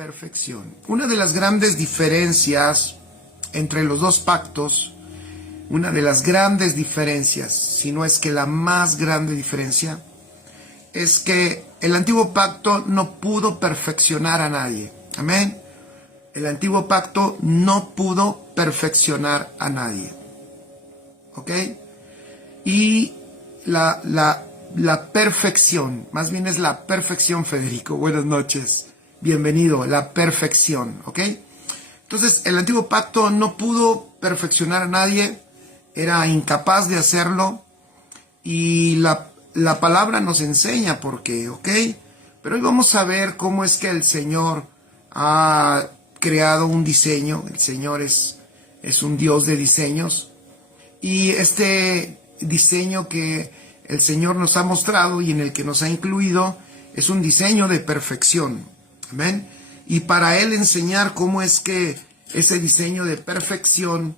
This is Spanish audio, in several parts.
perfección. Una de las grandes diferencias entre los dos pactos, una de las grandes diferencias, si no es que la más grande diferencia, es que el antiguo pacto no pudo perfeccionar a nadie. Amén. El antiguo pacto no pudo perfeccionar a nadie. ¿Ok? Y la perfección, más bien es la perfección, Federico. Buenas noches. Bienvenido. La perfección. ¿Ok? Entonces, el antiguo pacto no pudo perfeccionar a nadie. Era incapaz de hacerlo. Y la palabra nos enseña por qué. ¿Ok? Pero hoy vamos a ver cómo es que el Señor ha creado un diseño. El Señor es un Dios de diseños. Y este diseño que el Señor nos ha mostrado y en el que nos ha incluido es un diseño de perfección. Amén. Y para Él enseñar cómo es que ese diseño de perfección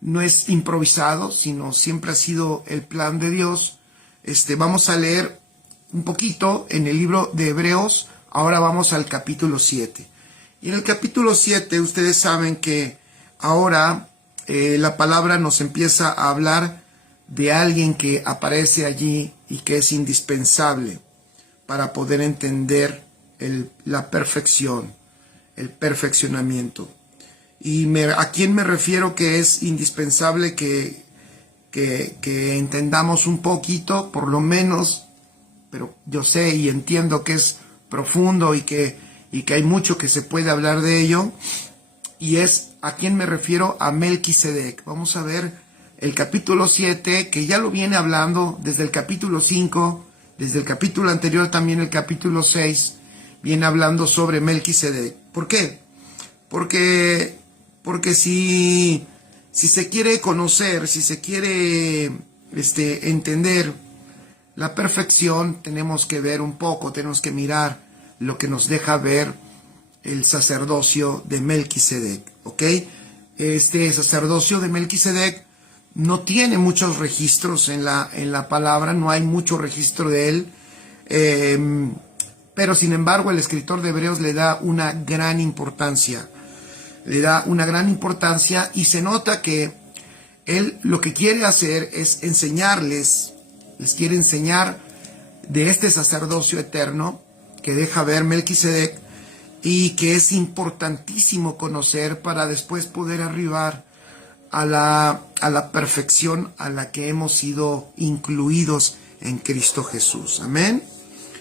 no es improvisado, sino siempre ha sido el plan de Dios. Vamos a leer un poquito en el libro de Hebreos. Ahora vamos al capítulo 7. Y en el capítulo 7 ustedes saben que ahora la palabra nos empieza a hablar de alguien que aparece allí y que es indispensable para poder entender la perfección, el perfeccionamiento. ¿Y a quién me refiero que es indispensable que entendamos un poquito, por lo menos? Pero yo sé y entiendo que es profundo y que hay mucho que se puede hablar de ello. Y es a quién me refiero: a Melquisedec. Vamos a ver el capítulo 7, que ya lo viene hablando desde el capítulo 5, desde el capítulo anterior también el capítulo 6, viene hablando sobre Melquisedec. ¿Por qué? Porque si se quiere conocer, si se quiere entender la perfección, tenemos que ver un poco, tenemos que mirar lo que nos deja ver el sacerdocio de Melquisedec. ¿Ok? Este sacerdocio de Melquisedec no tiene muchos registros en la palabra, no hay mucho registro de él, pero sin embargo el escritor de Hebreos le da una gran importancia. Y se nota que él lo que quiere hacer es les quiere enseñar de este sacerdocio eterno que deja ver Melquisedec y que es importantísimo conocer para después poder arribar a la perfección a la que hemos sido incluidos en Cristo Jesús. Amén.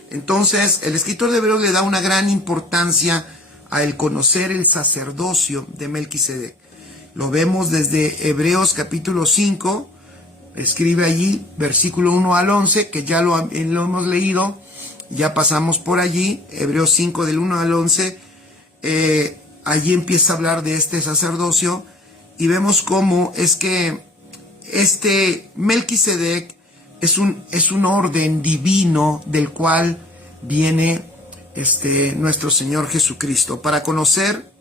Entonces, el escritor de Hebreos le da una gran importancia a el conocer el sacerdocio de Melquisedec. Lo vemos desde Hebreos capítulo 5, escribe allí, versículo 1 al 11, que ya lo hemos leído, ya pasamos por allí, Hebreos 5 del 1 al 11, allí empieza a hablar de este sacerdocio, y vemos cómo es que este Melquisedec es un orden divino del cual viene nuestro Señor Jesucristo para conocer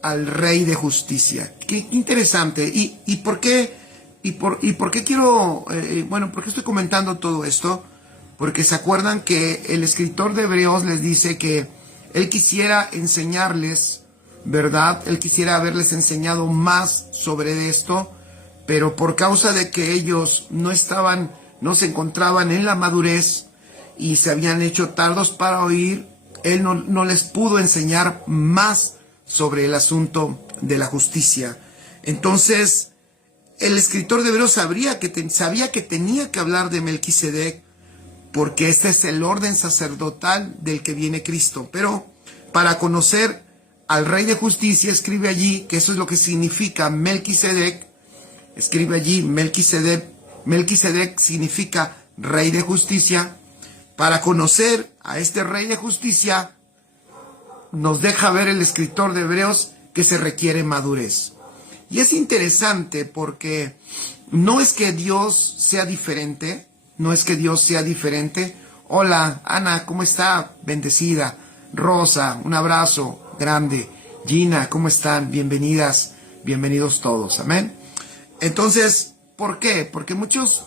al Rey de Justicia. Qué interesante. ¿Y por qué? ¿Por qué quiero? ¿Por qué estoy comentando todo esto? Porque se acuerdan que el escritor de Hebreos les dice que él quisiera enseñarles, ¿verdad? Él quisiera haberles enseñado más sobre esto, pero por causa de que ellos no se encontraban en la madurez y se habían hecho tardos para oír, él no les pudo enseñar más sobre el asunto de la justicia. Entonces, el escritor de Hebreos sabía que tenía que hablar de Melquisedec, porque este es el orden sacerdotal del que viene Cristo. Pero para conocer al Rey de Justicia, escribe allí que eso es lo que significa Melquisedec. Escribe allí Melquisedec. Melquisedec significa Rey de Justicia. Para conocer a este Rey de Justicia, nos deja ver el escritor de Hebreos que se requiere madurez. Y es interesante porque no es que Dios sea diferente, Hola, Ana, ¿cómo está? Bendecida. Rosa, un abrazo grande. Gina, ¿cómo están? Bienvenidas, bienvenidos todos. Amén. Entonces, ¿por qué? Porque muchos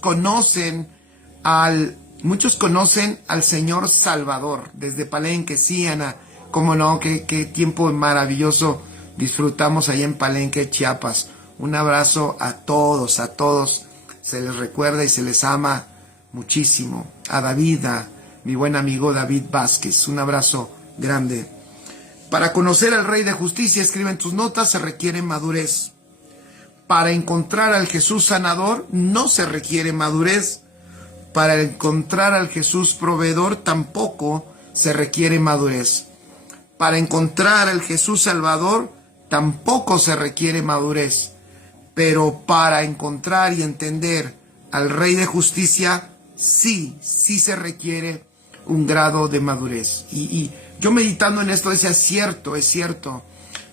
conocen al Muchos conocen al Señor Salvador, desde Palenque, sí, Ana, cómo no, qué tiempo maravilloso disfrutamos allá en Palenque, Chiapas. Un abrazo a todos, se les recuerda y se les ama muchísimo. A David, a mi buen amigo David Vázquez, un abrazo grande. Para conocer al Rey de Justicia, escribe en tus notas, se requiere madurez. Para encontrar al Jesús sanador, no se requiere madurez. Para encontrar al Jesús proveedor, tampoco se requiere madurez. Para encontrar al Jesús salvador, tampoco se requiere madurez. Pero para encontrar y entender al Rey de Justicia, sí se requiere un grado de madurez. Y yo meditando en esto decía, es cierto.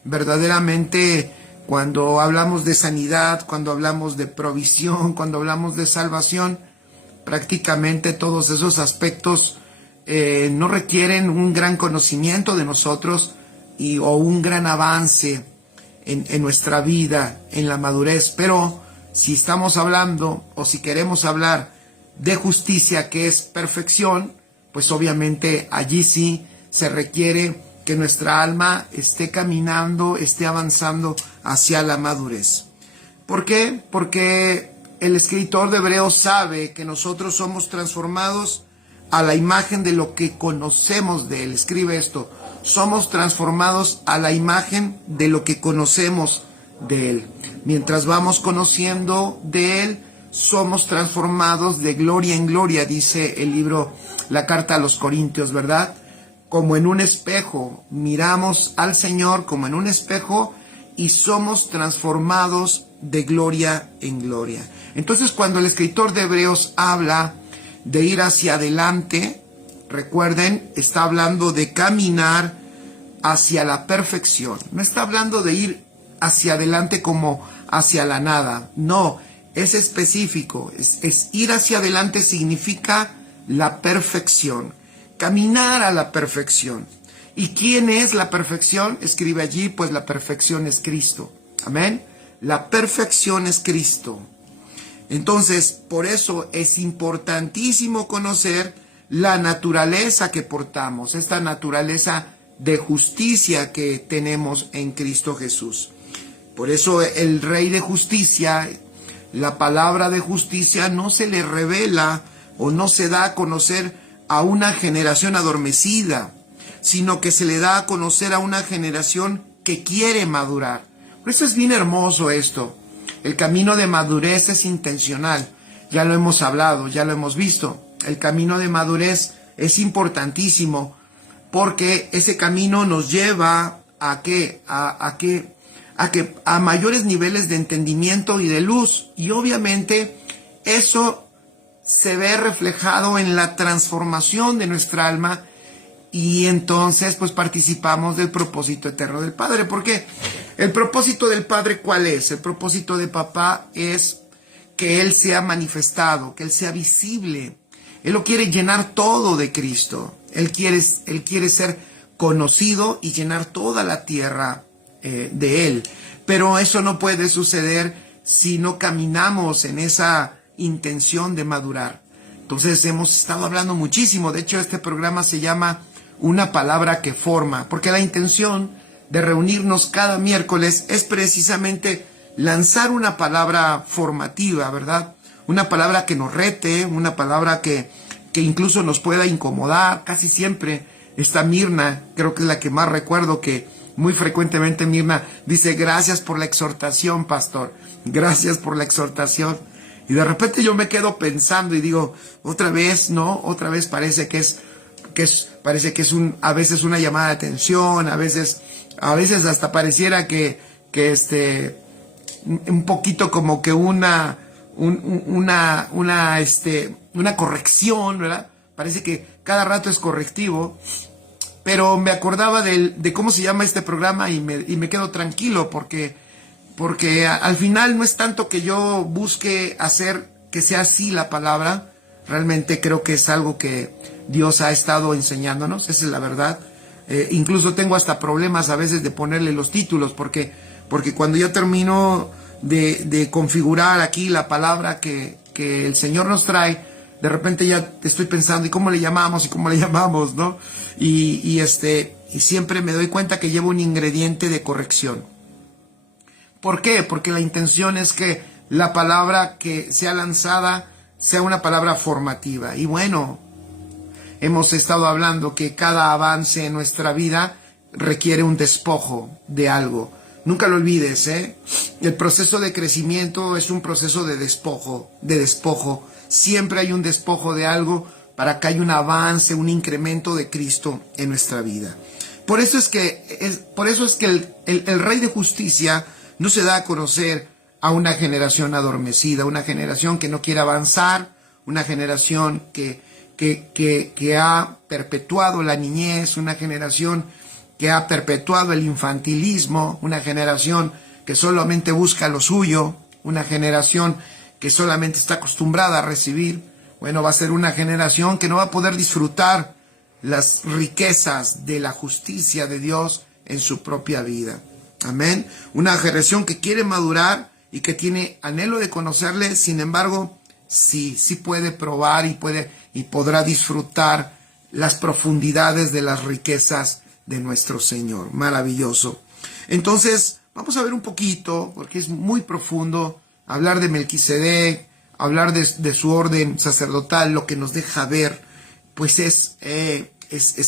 Verdaderamente, cuando hablamos de sanidad, cuando hablamos de provisión, cuando hablamos de salvación, prácticamente todos esos aspectos no requieren un gran conocimiento de nosotros o un gran avance en nuestra vida, en la madurez. Pero si estamos hablando o si queremos hablar de justicia, que es perfección, pues obviamente allí sí se requiere que nuestra alma esté caminando, esté avanzando hacia la madurez. ¿Por qué? Porque el escritor de Hebreos sabe que nosotros somos transformados a la imagen de lo que conocemos de Él. Escribe esto: somos transformados a la imagen de lo que conocemos de Él. Mientras vamos conociendo de Él, somos transformados de gloria en gloria, dice el libro, la carta a los Corintios, ¿verdad? Como en un espejo, miramos al Señor como en un espejo y somos transformados de gloria en gloria. Entonces, cuando el escritor de Hebreos habla de ir hacia adelante, recuerden, está hablando de caminar hacia la perfección. No está hablando de ir hacia adelante como hacia la nada. No, es específico. Es ir hacia adelante significa la perfección. Caminar a la perfección. ¿Y quién es la perfección? Escribe allí, pues la perfección es Cristo. Amén. La perfección es Cristo. Entonces, por eso es importantísimo conocer la naturaleza que portamos, esta naturaleza de justicia que tenemos en Cristo Jesús. Por eso el Rey de Justicia, la palabra de justicia no se le revela o no se da a conocer a una generación adormecida, sino que se le da a conocer a una generación que quiere madurar. Por eso es bien hermoso esto. El camino de madurez es intencional. Ya lo hemos hablado, ya lo hemos visto. El camino de madurez es importantísimo porque ese camino nos lleva a mayores niveles de entendimiento y de luz. Y obviamente eso se ve reflejado en la transformación de nuestra alma. Y entonces pues participamos del propósito eterno del Padre. ¿Por qué? El propósito del Padre, ¿cuál es? El propósito de Papá es que Él sea manifestado, que Él sea visible. Él lo quiere llenar todo de Cristo. Él quiere ser conocido y llenar toda la tierra de Él. Pero eso no puede suceder si no caminamos en esa intención de madurar. Entonces hemos estado hablando muchísimo. De hecho, este programa se llama Una Palabra que Forma, porque la intención de reunirnos cada miércoles es precisamente lanzar una palabra formativa, ¿verdad? Una palabra que nos rete, una palabra que incluso nos pueda incomodar. Casi siempre está Mirna, creo que es la que más recuerdo, que muy frecuentemente Mirna dice: gracias por la exhortación, pastor, gracias por la exhortación. Y de repente yo me quedo pensando y digo, otra vez, ¿no? Otra vez parece que es a veces una llamada de atención, a veces hasta pareciera que un poquito como que una corrección, ¿verdad? Parece que cada rato es correctivo, pero me acordaba de cómo se llama este programa y me quedo tranquilo porque al final no es tanto que yo busque hacer que sea así la palabra. Realmente creo que es algo que Dios ha estado enseñándonos, esa es la verdad. Incluso tengo hasta problemas a veces de ponerle los títulos, porque cuando yo termino de configurar aquí la palabra que el Señor nos trae, de repente ya estoy pensando, ¿y cómo le llamamos? ¿Y cómo le llamamos? ¿No? Y siempre me doy cuenta que llevo un ingrediente de corrección. ¿Por qué? Porque la intención es que la palabra que sea lanzada sea una palabra formativa. Y bueno, hemos estado hablando que cada avance en nuestra vida requiere un despojo de algo. Nunca lo olvides, ¿eh? El proceso de crecimiento es un proceso de despojo, Siempre hay un despojo de algo para que haya un avance, un incremento de Cristo en nuestra vida. Por eso es que el Rey de Justicia no se da a conocer a una generación adormecida, una generación que no quiere avanzar, una generación que ha perpetuado la niñez, una generación que ha perpetuado el infantilismo, una generación que solamente busca lo suyo, una generación que solamente está acostumbrada a recibir. Bueno, va a ser una generación que no va a poder disfrutar las riquezas de la justicia de Dios en su propia vida. Amén. Una generación que quiere madurar y que tiene anhelo de conocerle, sin embargo, sí puede probar y podrá disfrutar las profundidades de las riquezas de nuestro Señor. Maravilloso. Entonces, vamos a ver un poquito, porque es muy profundo, hablar de Melquisedec, hablar de su orden sacerdotal, lo que nos deja ver, pues es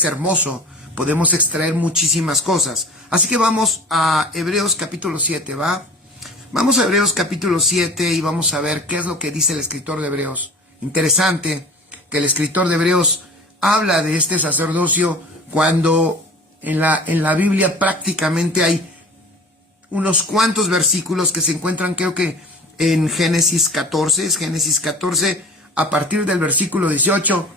hermoso. Podemos extraer muchísimas cosas. Así que vamos a Hebreos capítulo 7, ¿va? Vamos a Hebreos capítulo 7 y vamos a ver qué es lo que dice el escritor de Hebreos. Interesante que el escritor de Hebreos habla de este sacerdocio cuando en la Biblia prácticamente hay unos cuantos versículos que se encuentran, creo que en Génesis 14, a partir del versículo 18,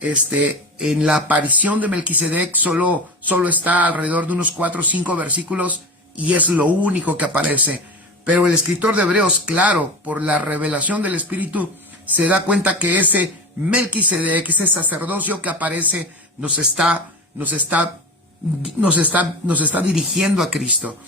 en la aparición de Melquisedec solo está alrededor de unos 4 o 5 versículos y es lo único que aparece. Pero el escritor de Hebreos, claro, por la revelación del Espíritu, se da cuenta que ese Melquisedec, ese sacerdocio que aparece, nos está dirigiendo a Cristo.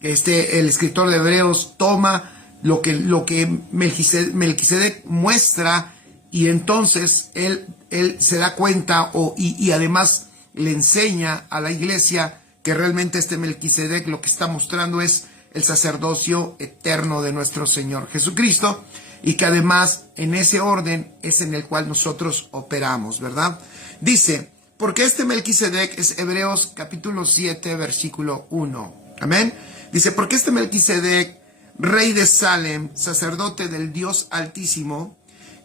El escritor de Hebreos toma lo que Melquisedec muestra y entonces él se da cuenta y además le enseña a la iglesia que realmente este Melquisedec lo que está mostrando es el sacerdocio eterno de nuestro Señor Jesucristo y que además en ese orden es en el cual nosotros operamos, ¿verdad? Dice, porque este Melquisedec es Hebreos capítulo 7, versículo 1. Amén. Dice, porque este Melquisedec, rey de Salem, sacerdote del Dios Altísimo,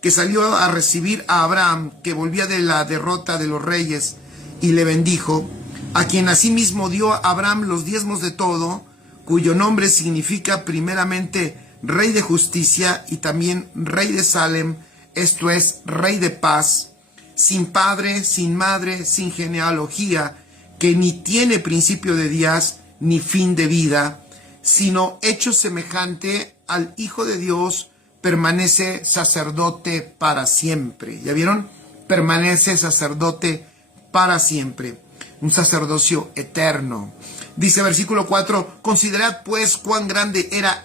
que salió a recibir a Abraham, que volvía de la derrota de los reyes, y le bendijo, a quien asimismo dio a Abraham los diezmos de todo, cuyo nombre significa primeramente Rey de Justicia y también Rey de Salem, esto es, Rey de Paz, sin padre, sin madre, sin genealogía, que ni tiene principio de días ni fin de vida, sino hecho semejante al Hijo de Dios, permanece sacerdote para siempre. ¿Ya vieron? Permanece sacerdote para siempre. Un sacerdocio eterno. Dice versículo 4, considerad pues cuán grande era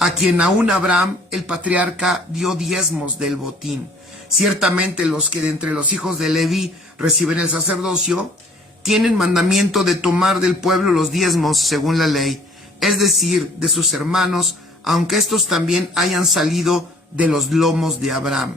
a quien aún Abraham, el patriarca, dio diezmos del botín. Ciertamente los que de entre los hijos de Leví reciben el sacerdocio, tienen mandamiento de tomar del pueblo los diezmos según la ley, es decir, de sus hermanos, aunque estos también hayan salido de los lomos de Abraham.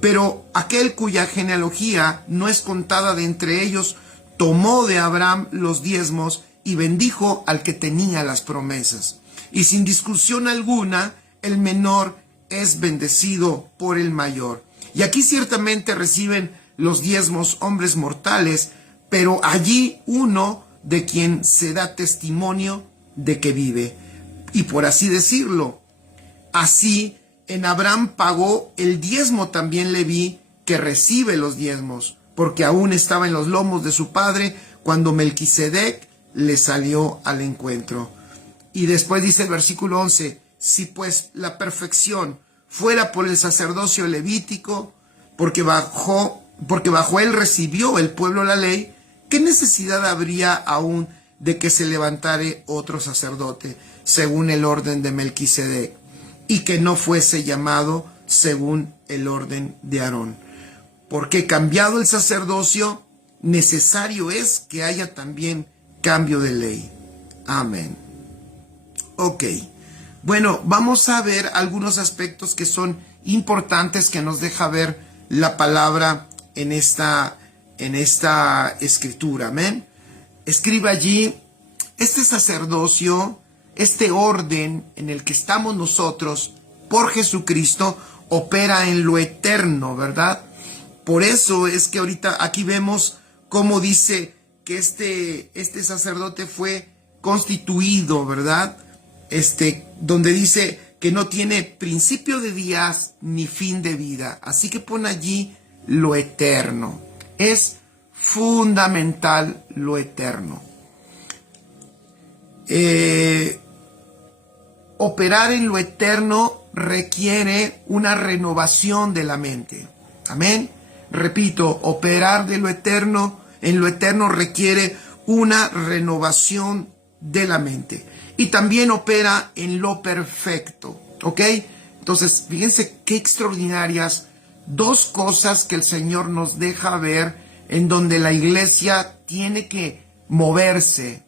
Pero aquel cuya genealogía no es contada de entre ellos, tomó de Abraham los diezmos y bendijo al que tenía las promesas. Y sin discusión alguna, el menor es bendecido por el mayor. Y aquí ciertamente reciben los diezmos hombres mortales, pero allí uno de quien se da testimonio de que vive. Y por así decirlo, así en Abraham pagó el diezmo también Leví, que recibe los diezmos, porque aún estaba en los lomos de su padre cuando Melquisedec le salió al encuentro. Y después dice el versículo 11, si pues la perfección fuera por el sacerdocio levítico, porque bajo él recibió el pueblo la ley, ¿qué necesidad habría aún de que se levantare otro sacerdote según el orden de Melquisedec, y que no fuese llamado según el orden de Aarón. Porque cambiado el sacerdocio, necesario es que haya también cambio de ley. Amén. Ok. Bueno, vamos a ver algunos aspectos que son importantes que nos deja ver la palabra en esta escritura. Amén. Escribe allí, este sacerdocio, este orden en el que estamos nosotros por Jesucristo, opera en lo eterno, ¿verdad? Por eso es que ahorita aquí vemos cómo dice que este sacerdote fue constituido, ¿verdad? Donde dice que no tiene principio de días ni fin de vida. Así que pone allí lo eterno. Es fundamental lo eterno. Operar en lo eterno requiere una renovación de la mente. Amén. Repito, operar en lo eterno requiere una renovación de la mente. Y también opera en lo perfecto. ¿Ok? Entonces, fíjense qué extraordinarias dos cosas que el Señor nos deja ver en donde la iglesia tiene que moverse,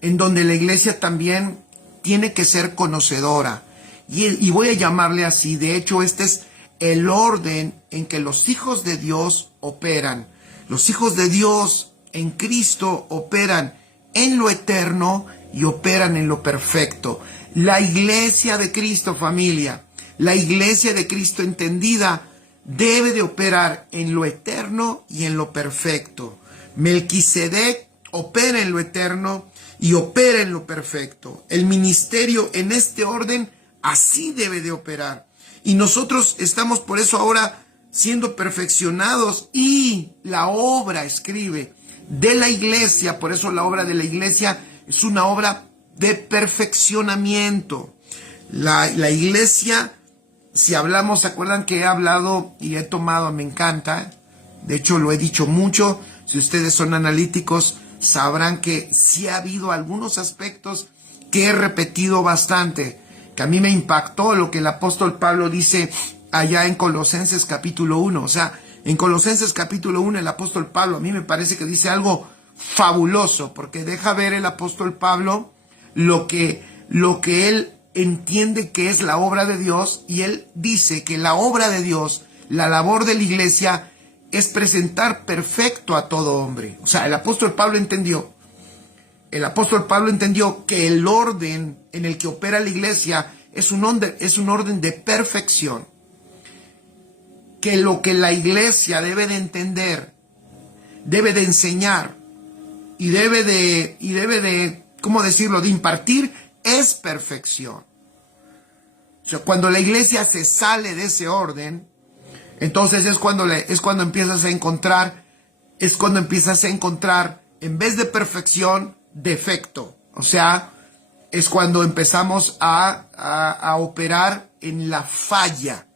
en donde la iglesia también tiene que ser conocedora. Y voy a llamarle así. De hecho, este es el orden en que los hijos de Dios operan. Los hijos de Dios en Cristo operan en lo eterno y operan en lo perfecto. La iglesia de Cristo, familia, la iglesia de Cristo entendida, debe de operar en lo eterno y en lo perfecto. Melquisedec opera en lo eterno y opera en lo perfecto. El ministerio en este orden así debe de operar. Y nosotros estamos por eso ahora siendo perfeccionados, y la obra, escribe, de la iglesia, por eso la obra de la iglesia es una obra de perfeccionamiento. La iglesia, si hablamos, ¿se acuerdan que he hablado y he tomado? Me encanta, de hecho lo he dicho mucho. Si ustedes son analíticos, sabrán que sí ha habido algunos aspectos que he repetido bastante, que a mí me impactó lo que el apóstol Pablo dice allá en Colosenses capítulo 1. O sea, en Colosenses capítulo 1 el apóstol Pablo a mí me parece que dice algo fabuloso, porque deja ver el apóstol Pablo lo que él entiende que es la obra de Dios, y él dice que la obra de Dios, la labor de la iglesia, es presentar perfecto a todo hombre. O sea, el apóstol Pablo entendió que el orden en el que opera la iglesia es un orden de perfección. Que lo que la iglesia debe de entender, debe de enseñar y debe de, ¿cómo decirlo?, de impartir, es perfección. O sea, cuando la iglesia se sale de ese orden, entonces es cuando empiezas a encontrar, en vez de perfección, defecto. O sea, es cuando empezamos a operar en la falla.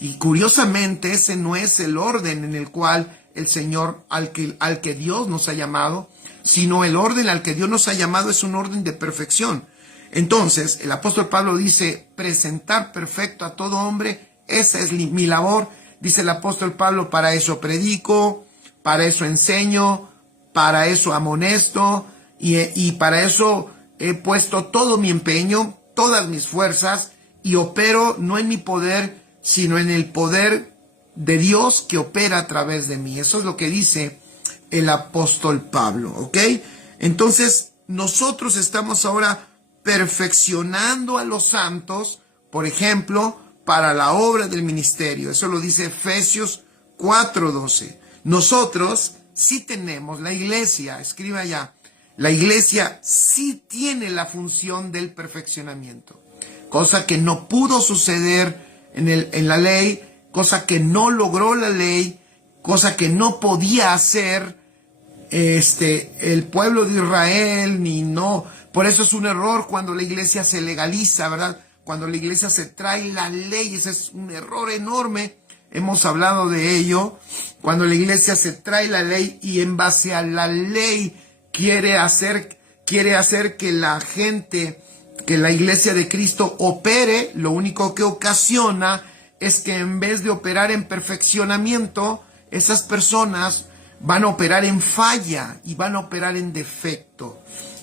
Y curiosamente ese no es el orden en el cual el Señor, al que Dios nos ha llamado, sino el orden al que Dios nos ha llamado es un orden de perfección. Entonces, el apóstol Pablo dice, presentar perfecto a todo hombre, esa es mi labor. Dice el apóstol Pablo, para eso predico, para eso enseño, para eso amonesto, y para eso he puesto todo mi empeño, todas mis fuerzas, y opero no en mi poder, sino en el poder de Dios que opera a través de mí. Eso es lo que dice el apóstol Pablo, ¿ok? Entonces, nosotros estamos ahora perfeccionando a los santos, por ejemplo, para la obra del ministerio. Eso lo dice Efesios 4:12. Nosotros sí tenemos, la iglesia, escriba allá, la iglesia sí tiene la función del perfeccionamiento, cosa que no pudo suceder en la ley, cosa que no logró la ley, cosa que no podía hacer el pueblo de Israel, por eso es un error cuando la iglesia se legaliza, ¿verdad? Cuando la iglesia se trae la ley, ese es un error enorme, hemos hablado de ello. Cuando la iglesia se trae la ley y en base a la ley quiere hacer que la gente, que la iglesia de Cristo opere, lo único que ocasiona es que en vez de operar en perfeccionamiento, esas personas van a operar en falla y van a operar en defecto.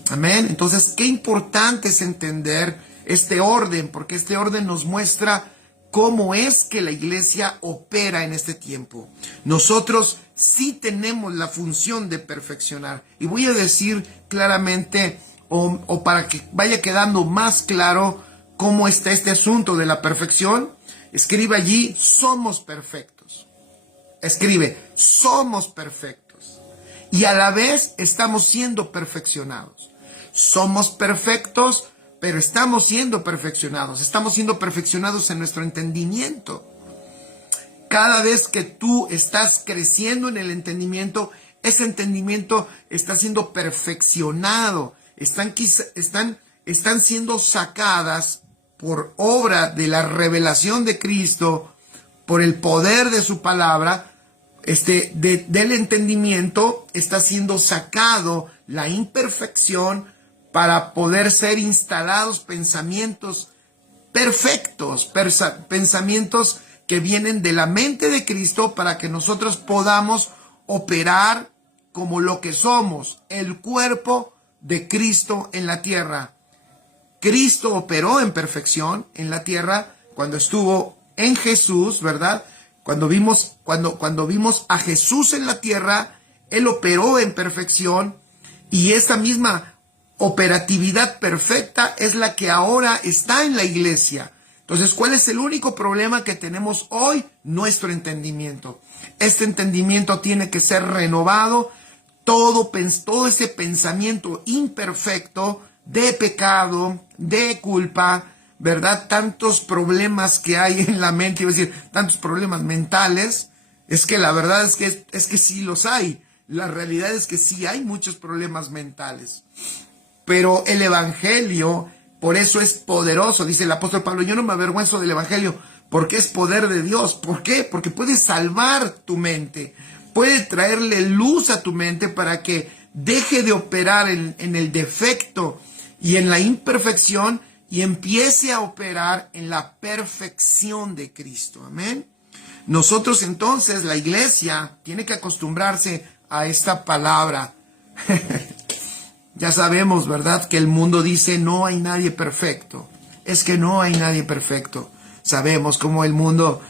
Amén. Entonces, qué importante es entender este orden, porque este orden nos muestra cómo es que la iglesia opera en este tiempo. Nosotros sí tenemos la función de perfeccionar. Y voy a decir claramente, o para que vaya quedando más claro cómo está este asunto de la perfección, escribe allí, somos perfectos. Escribe, somos perfectos. Y a la vez estamos siendo perfeccionados. Somos perfectos, pero estamos siendo perfeccionados. Estamos siendo perfeccionados en nuestro entendimiento. Cada vez que tú estás creciendo en el entendimiento, ese entendimiento está siendo perfeccionado. Están siendo sacadas por obra de la revelación de Cristo, por el poder de su palabra, del entendimiento está siendo sacado la imperfección para poder ser instalados pensamientos perfectos, pensamientos que vienen de la mente de Cristo para que nosotros podamos operar como lo que somos, el cuerpo de Cristo en la tierra. Cristo operó en perfección en la tierra cuando estuvo en Jesús, ¿verdad? Cuando vimos a Jesús en la tierra, Él operó en perfección, y esa misma operatividad perfecta es la que ahora está en la iglesia. Entonces, ¿cuál es el único problema que tenemos hoy? Nuestro entendimiento. Este entendimiento tiene que ser renovado. Todo ese pensamiento imperfecto de pecado, de culpa, ¿verdad? Tantos problemas que hay en la mente, iba a decir, tantos problemas mentales. Es que la verdad es que sí los hay. La realidad es que sí hay muchos problemas mentales. Pero el evangelio, por eso es poderoso. Dice el apóstol Pablo, yo no me avergüenzo del evangelio porque es poder de Dios. ¿Por qué? Porque puede salvar tu mente. Puede traerle luz a tu mente para que deje de operar en el defecto y en la imperfección y empiece a operar en la perfección de Cristo. Amén. Nosotros entonces, la iglesia, tiene que acostumbrarse a esta palabra. Ya sabemos, ¿verdad?, que el mundo dice no hay nadie perfecto. Es que no hay nadie perfecto. Sabemos cómo el mundo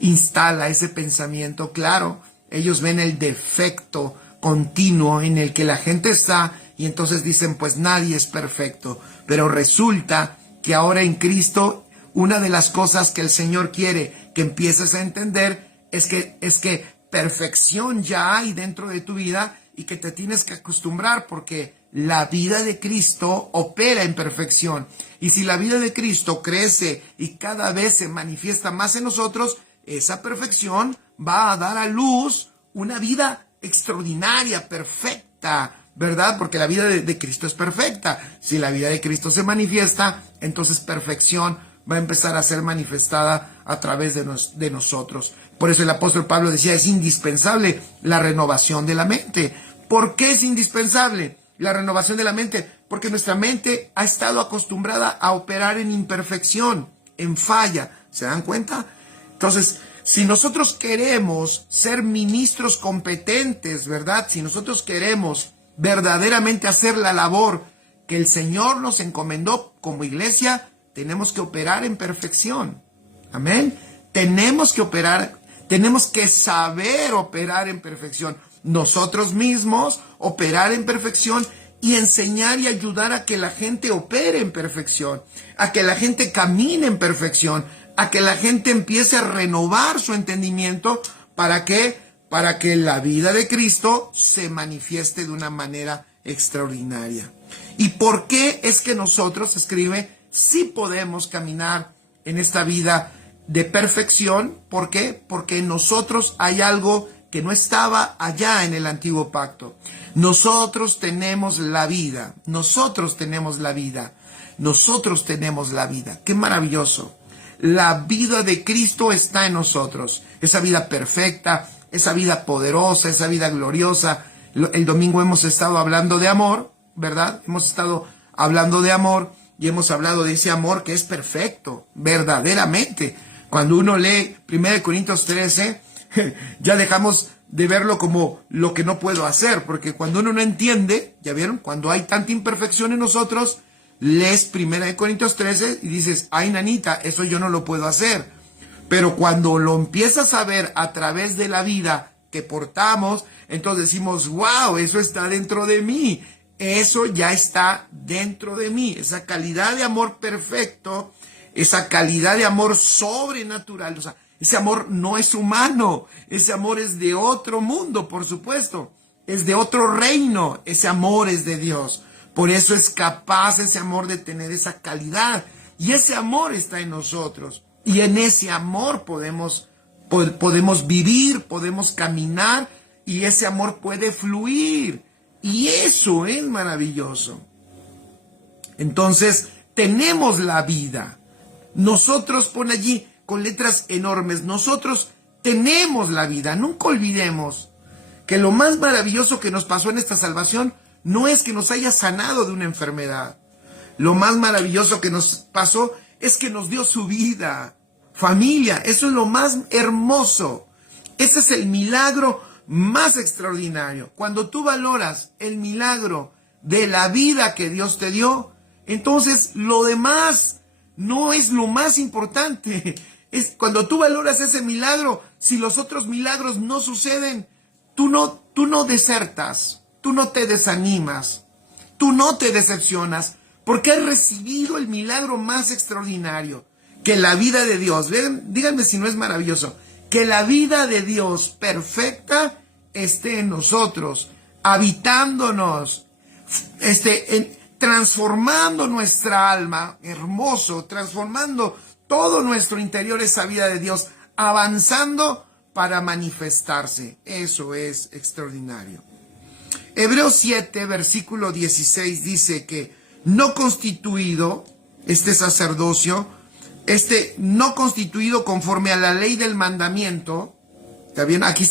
instala ese pensamiento. Claro, ellos ven el defecto continuo en el que la gente está y entonces dicen, pues nadie es perfecto. Pero resulta que ahora en Cristo, una de las cosas que el Señor quiere que empieces a entender es que perfección ya hay dentro de tu vida y que te tienes que acostumbrar, porque la vida de Cristo opera en perfección. Y si la vida de Cristo crece y cada vez se manifiesta más en nosotros, esa perfección va a dar a luz una vida extraordinaria, perfecta, ¿verdad? Porque la vida de Cristo es perfecta. Si la vida de Cristo se manifiesta, entonces perfección va a empezar a ser manifestada a través de nosotros. Por eso el apóstol Pablo decía, es indispensable la renovación de la mente. ¿Por qué es indispensable la renovación de la mente? Porque nuestra mente ha estado acostumbrada a operar en imperfección, en falla. ¿Se dan cuenta? Entonces, si nosotros queremos ser ministros competentes, ¿verdad? Si nosotros queremos verdaderamente hacer la labor que el Señor nos encomendó como iglesia, tenemos que operar en perfección. Amén. Tenemos que saber operar en perfección. Nosotros mismos operar en perfección y enseñar y ayudar a que la gente opere en perfección, a que la gente camine en perfección, a que la gente empiece a renovar su entendimiento. ¿Para qué? Para que la vida de Cristo se manifieste de una manera extraordinaria. ¿Y por qué es que nosotros, escribe, sí podemos caminar en esta vida de perfección? ¿Por qué? Porque en nosotros hay algo que no estaba allá en el antiguo pacto. Nosotros tenemos la vida. Nosotros tenemos la vida. Nosotros tenemos la vida. ¡Qué maravilloso! La vida de Cristo está en nosotros. Esa vida perfecta, esa vida poderosa, esa vida gloriosa. El domingo hemos estado hablando de amor, ¿verdad? Hemos estado hablando de amor. y hemos hablado de ese amor que es perfecto, verdaderamente. Cuando uno lee 1 Corintios 13, ya dejamos de verlo como lo que no puedo hacer, porque cuando uno no entiende, ¿ya vieron? Cuando hay tanta imperfección en nosotros, lees 1 Corintios 13 y dices, ay, nanita, eso yo no lo puedo hacer. Pero cuando lo empiezas a ver a través de la vida que portamos, entonces decimos, wow, eso está dentro de mí. Eso ya está dentro de mí. Esa calidad de amor perfecto, esa calidad de amor sobrenatural. O sea, ese amor no es humano. Ese amor es de otro mundo, por supuesto. Es de otro reino. Ese amor es de Dios. Por eso es capaz ese amor de tener esa calidad. Y ese amor está en nosotros. Y en ese amor podemos vivir, podemos caminar. Y ese amor puede fluir. Y eso es maravilloso. Entonces, tenemos la vida. Nosotros, pone allí con letras enormes, nosotros tenemos la vida. Nunca olvidemos que lo más maravilloso que nos pasó en esta salvación no es que nos haya sanado de una enfermedad. Lo más maravilloso que nos pasó es que nos dio su vida. Familia, eso es lo más hermoso. Ese es el milagro más extraordinario. Cuando tú valoras el milagro de la vida que Dios te dio, entonces lo demás no es lo más importante. Es cuando tú valoras ese milagro, si los otros milagros no suceden, tú no desertas, tú no te desanimas, tú no te decepcionas, porque has recibido el milagro más extraordinario, que la vida de Dios, díganme si no es maravilloso, que la vida de Dios perfecta esté en nosotros, habitándonos, transformando nuestra alma, hermoso, transformando todo nuestro interior, esa vida de Dios, avanzando para manifestarse. Eso es extraordinario. Hebreos 7, versículo 16 dice que no constituido, este sacerdocio, no constituido conforme a la ley del mandamiento, ¿está bien? Aquí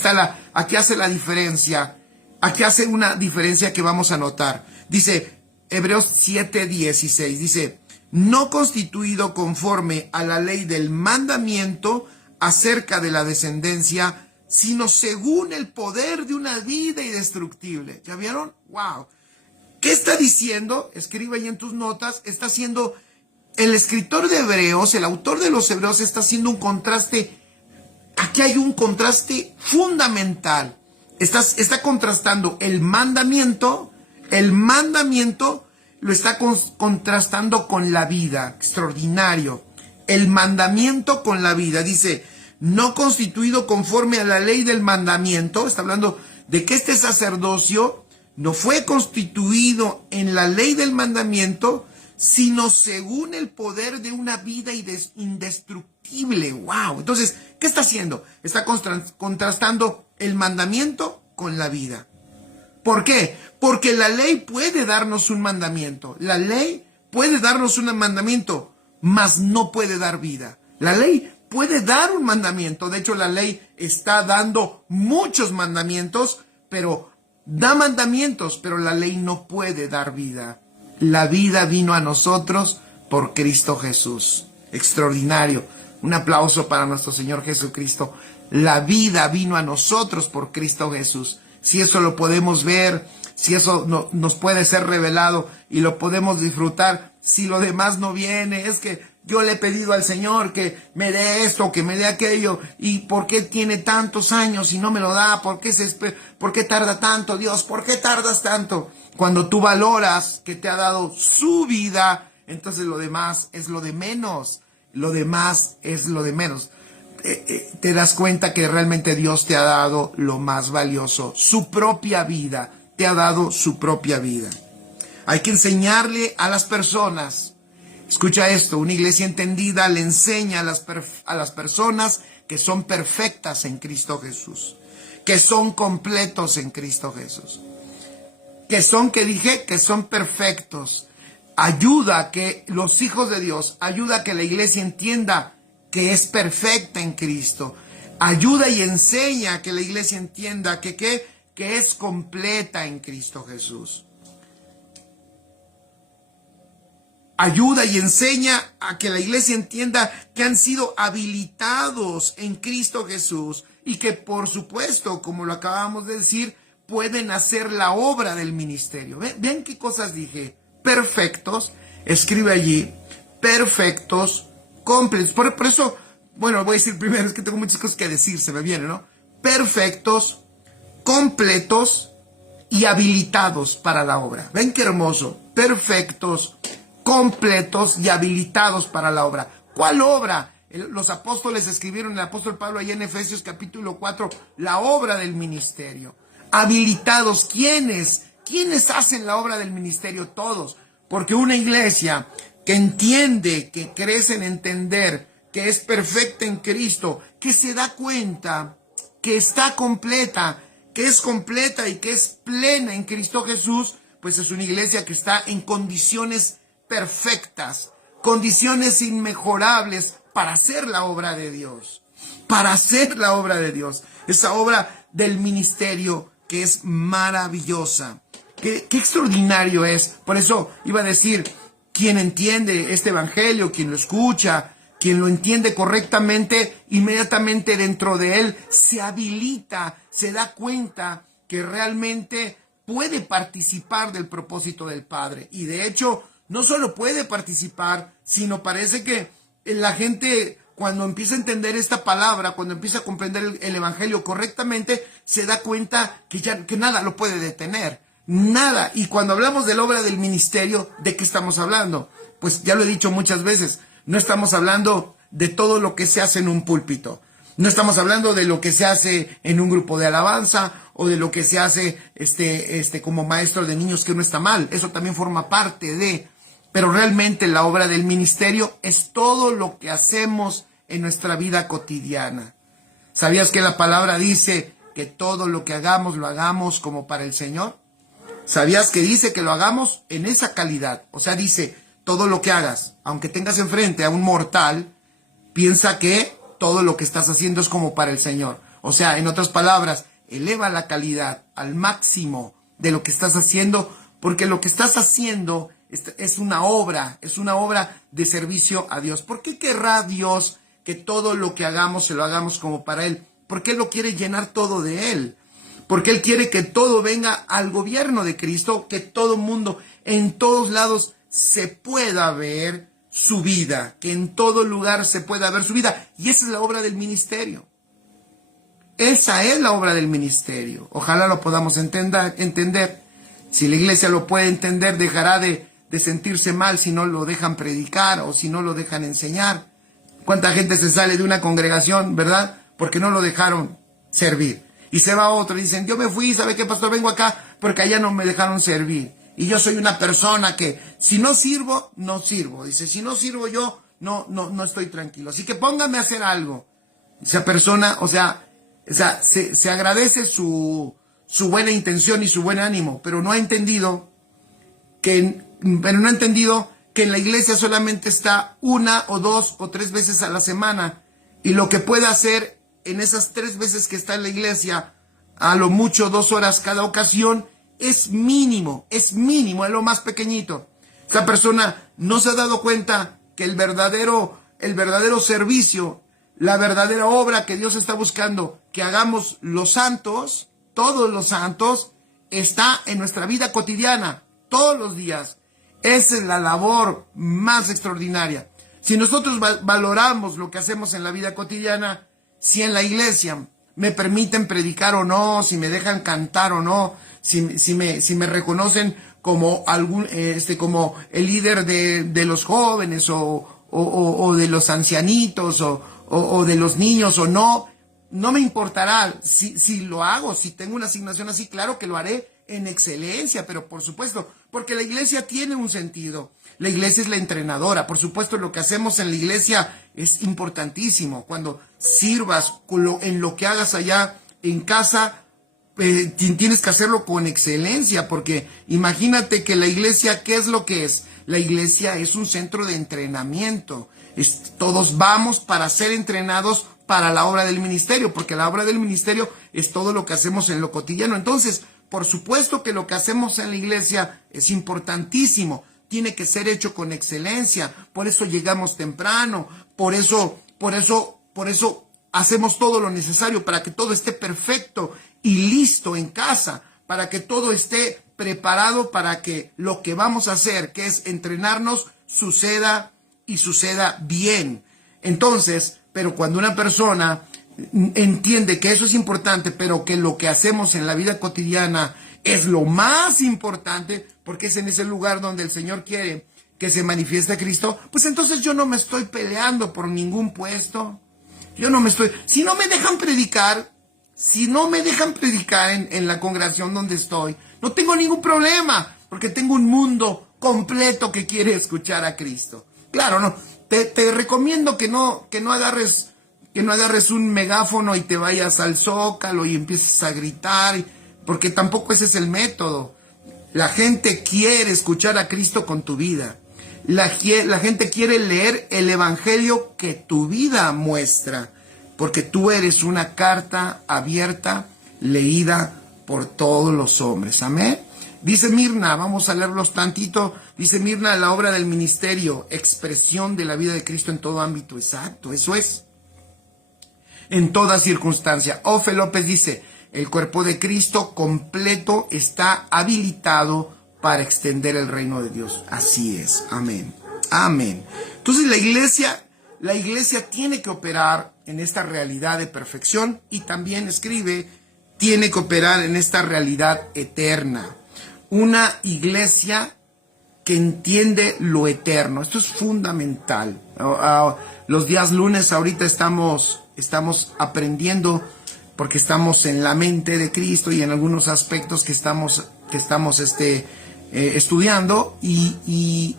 hace la diferencia, aquí hace una diferencia que vamos a notar. Dice Hebreos 7, 16, dice, no constituido conforme a la ley del mandamiento acerca de la descendencia, sino según el poder de una vida indestructible. ¿Ya vieron? ¡Wow! ¿Qué está diciendo? Escribe ahí en tus notas. Está haciendo, el escritor de Hebreos, el autor de los Hebreos está haciendo un contraste. Aquí hay un contraste fundamental. Está contrastando el mandamiento lo está contrastando con la vida. Extraordinario. El mandamiento con la vida. Dice, no constituido conforme a la ley del mandamiento. Está hablando de que este sacerdocio no fue constituido en la ley del mandamiento, sino según el poder de una vida indestructible. ¡Wow! Entonces, ¿qué está haciendo? Está contrastando el mandamiento con la vida. ¿Por qué? Porque la ley puede darnos un mandamiento. La ley puede darnos un mandamiento, mas no puede dar vida. La ley puede dar un mandamiento. De hecho, la ley está dando muchos mandamientos, pero da mandamientos, pero la ley no puede dar vida. La vida vino a nosotros por Cristo Jesús. Extraordinario. Un aplauso para nuestro Señor Jesucristo. La vida vino a nosotros por Cristo Jesús. Si eso lo podemos ver, si eso nos puede ser revelado y lo podemos disfrutar, si lo demás no viene, es que yo le he pedido al Señor que me dé esto, que me dé aquello, y ¿por qué tiene tantos años y no me lo da? ¿Por qué tarda tanto, Dios? ¿Por qué tardas tanto? Cuando tú valoras que te ha dado su vida, entonces lo demás es lo de menos. Lo demás es lo de menos. Te das cuenta que realmente Dios te ha dado lo más valioso, su propia vida. Te ha dado su propia vida. Hay que enseñarle a las personas. Escucha esto, una iglesia entendida le enseña a las personas que son perfectas en Cristo Jesús, que son completos en Cristo Jesús, que son perfectos. Ayuda a que los hijos de Dios, ayuda a que la iglesia entienda que es perfecta en Cristo. Ayuda y enseña a que la iglesia entienda que es completa en Cristo Jesús. ayuda y enseña a que la iglesia entienda que han sido habilitados en Cristo Jesús y que, por supuesto, como lo acabamos de decir, pueden hacer la obra del ministerio. Vean qué cosas dije. Perfectos, escribe allí, perfectos, completos. Por eso, bueno, voy a decir primero, es que tengo muchas cosas que decir, se me viene, ¿no? Perfectos, completos y habilitados para la obra. Ven qué hermoso. Perfectos, completos y habilitados para la obra. ¿Cuál obra? Los apóstoles escribieron, el apóstol Pablo allá en Efesios capítulo 4, la obra del ministerio. Habilitados, ¿quiénes? ¿Quiénes hacen la obra del ministerio? Todos. Porque una iglesia que entiende, que crece en entender, que es perfecta en Cristo, que se da cuenta que está completa, que es completa y que es plena en Cristo Jesús, pues es una iglesia que está en condiciones perfectas, condiciones inmejorables para hacer la obra de Dios, para hacer la obra de Dios, esa obra del ministerio que es maravillosa. Qué extraordinario es. Por eso iba a decir, quien entiende este evangelio, quien lo escucha, quien lo entiende correctamente, inmediatamente dentro de él se habilita, se da cuenta que realmente puede participar del propósito del Padre. Y de hecho, no solo puede participar, sino parece que la gente, cuando empieza a entender esta palabra, cuando empieza a comprender el evangelio correctamente, se da cuenta que nada lo puede detener. Nada. Y cuando hablamos de la obra del ministerio, ¿de qué estamos hablando? Pues ya lo he dicho muchas veces, no estamos hablando de todo lo que se hace en un púlpito. No estamos hablando de lo que se hace en un grupo de alabanza o de lo que se hace como maestro de niños, que no está mal. Eso también forma parte de... Pero realmente la obra del ministerio es todo lo que hacemos en nuestra vida cotidiana. ¿Sabías que la palabra dice que todo lo que hagamos lo hagamos como para el Señor? ¿Sabías que dice que lo hagamos en esa calidad? O sea, dice, todo lo que hagas, aunque tengas enfrente a un mortal, piensa que todo lo que estás haciendo es como para el Señor. O sea, en otras palabras, eleva la calidad al máximo de lo que estás haciendo, porque lo que estás haciendo es una obra de servicio a Dios. ¿Por qué querrá Dios que todo lo que hagamos se lo hagamos como para Él? Porque Él lo quiere llenar todo de Él. Porque Él quiere que todo venga al gobierno de Cristo, que todo mundo, en todos lados, se pueda ver su vida, que en todo lugar se pueda ver su vida. Y esa es la obra del ministerio. Esa es la obra del ministerio. Ojalá lo podamos entender. Si la iglesia lo puede entender, dejará de sentirse mal si no lo dejan predicar o si no lo dejan enseñar. ¿Cuánta gente se sale de una congregación, verdad? Porque no lo dejaron servir. Y se va a otro y dicen, yo me fui, ¿sabe qué, pastor? Vengo acá porque allá no me dejaron servir. Y yo soy una persona que si no sirvo, no sirvo. Dice, si no sirvo yo, no estoy tranquilo. Así que póngame a hacer algo. Esa persona, se agradece su buena intención y su buen ánimo, pero no ha entendido que en la iglesia solamente está 1 o 2 o 3 veces a la semana. Y lo que puede hacer en esas 3 veces que está en la iglesia, a lo mucho 2 horas cada ocasión, es mínimo, es lo más pequeñito. Esta persona no se ha dado cuenta que el verdadero servicio, la verdadera obra que Dios está buscando que hagamos los santos, todos los santos, está en nuestra vida cotidiana, todos los días. Esa es la labor más extraordinaria. Si nosotros valoramos lo que hacemos en la vida cotidiana, si en la iglesia me permiten predicar o no, si me dejan cantar o no, si me reconocen como como el líder de los jóvenes o de los ancianitos o de los niños o no me importará. Si lo hago, si tengo una asignación así, claro que lo haré en excelencia, pero por supuesto, porque la iglesia tiene un sentido. La iglesia es la entrenadora. Por supuesto, lo que hacemos en la iglesia es importantísimo. Cuando sirvas en lo que hagas allá en casa, tienes que hacerlo con excelencia, porque imagínate que la iglesia, ¿qué es lo que es? La iglesia es un centro de entrenamiento. Todos vamos para ser entrenados para la obra del ministerio, porque la obra del ministerio es todo lo que hacemos en lo cotidiano. Entonces, por supuesto que lo que hacemos en la iglesia es importantísimo. tiene que ser hecho con excelencia. Por eso llegamos temprano. Por eso hacemos todo lo necesario para que todo esté perfecto y listo en casa, para que todo esté preparado para que lo que vamos a hacer, que es entrenarnos, suceda y suceda bien. Entonces, pero cuando una persona entiende que eso es importante, pero que lo que hacemos en la vida cotidiana es lo más importante, porque es en ese lugar donde el Señor quiere que se manifieste Cristo, pues entonces yo no me estoy peleando por ningún puesto. Si no me dejan predicar en la congregación donde estoy, no tengo ningún problema, porque tengo un mundo completo que quiere escuchar a Cristo. Claro, no, te recomiendo que no agarres un megáfono y te vayas al Zócalo y empieces a gritar, porque tampoco ese es el método. La gente quiere escuchar a Cristo con tu vida. La gente quiere leer el evangelio que tu vida muestra, porque tú eres una carta abierta, leída por todos los hombres. Amén. Dice Mirna, vamos a leerlos tantito. Dice Mirna, la obra del ministerio, expresión de la vida de Cristo en todo ámbito. Exacto, eso es. En toda circunstancia. Ofe López dice, el cuerpo de Cristo completo está habilitado para extender el reino de Dios. Así es. Amén. Amén. Entonces la iglesia tiene que operar en esta realidad de perfección y también escribe, tiene que operar en esta realidad eterna. Una iglesia que entiende lo eterno. Esto es fundamental. Los días lunes ahorita estamos aprendiendo, porque estamos en la mente de Cristo y en algunos aspectos que estamos estudiando y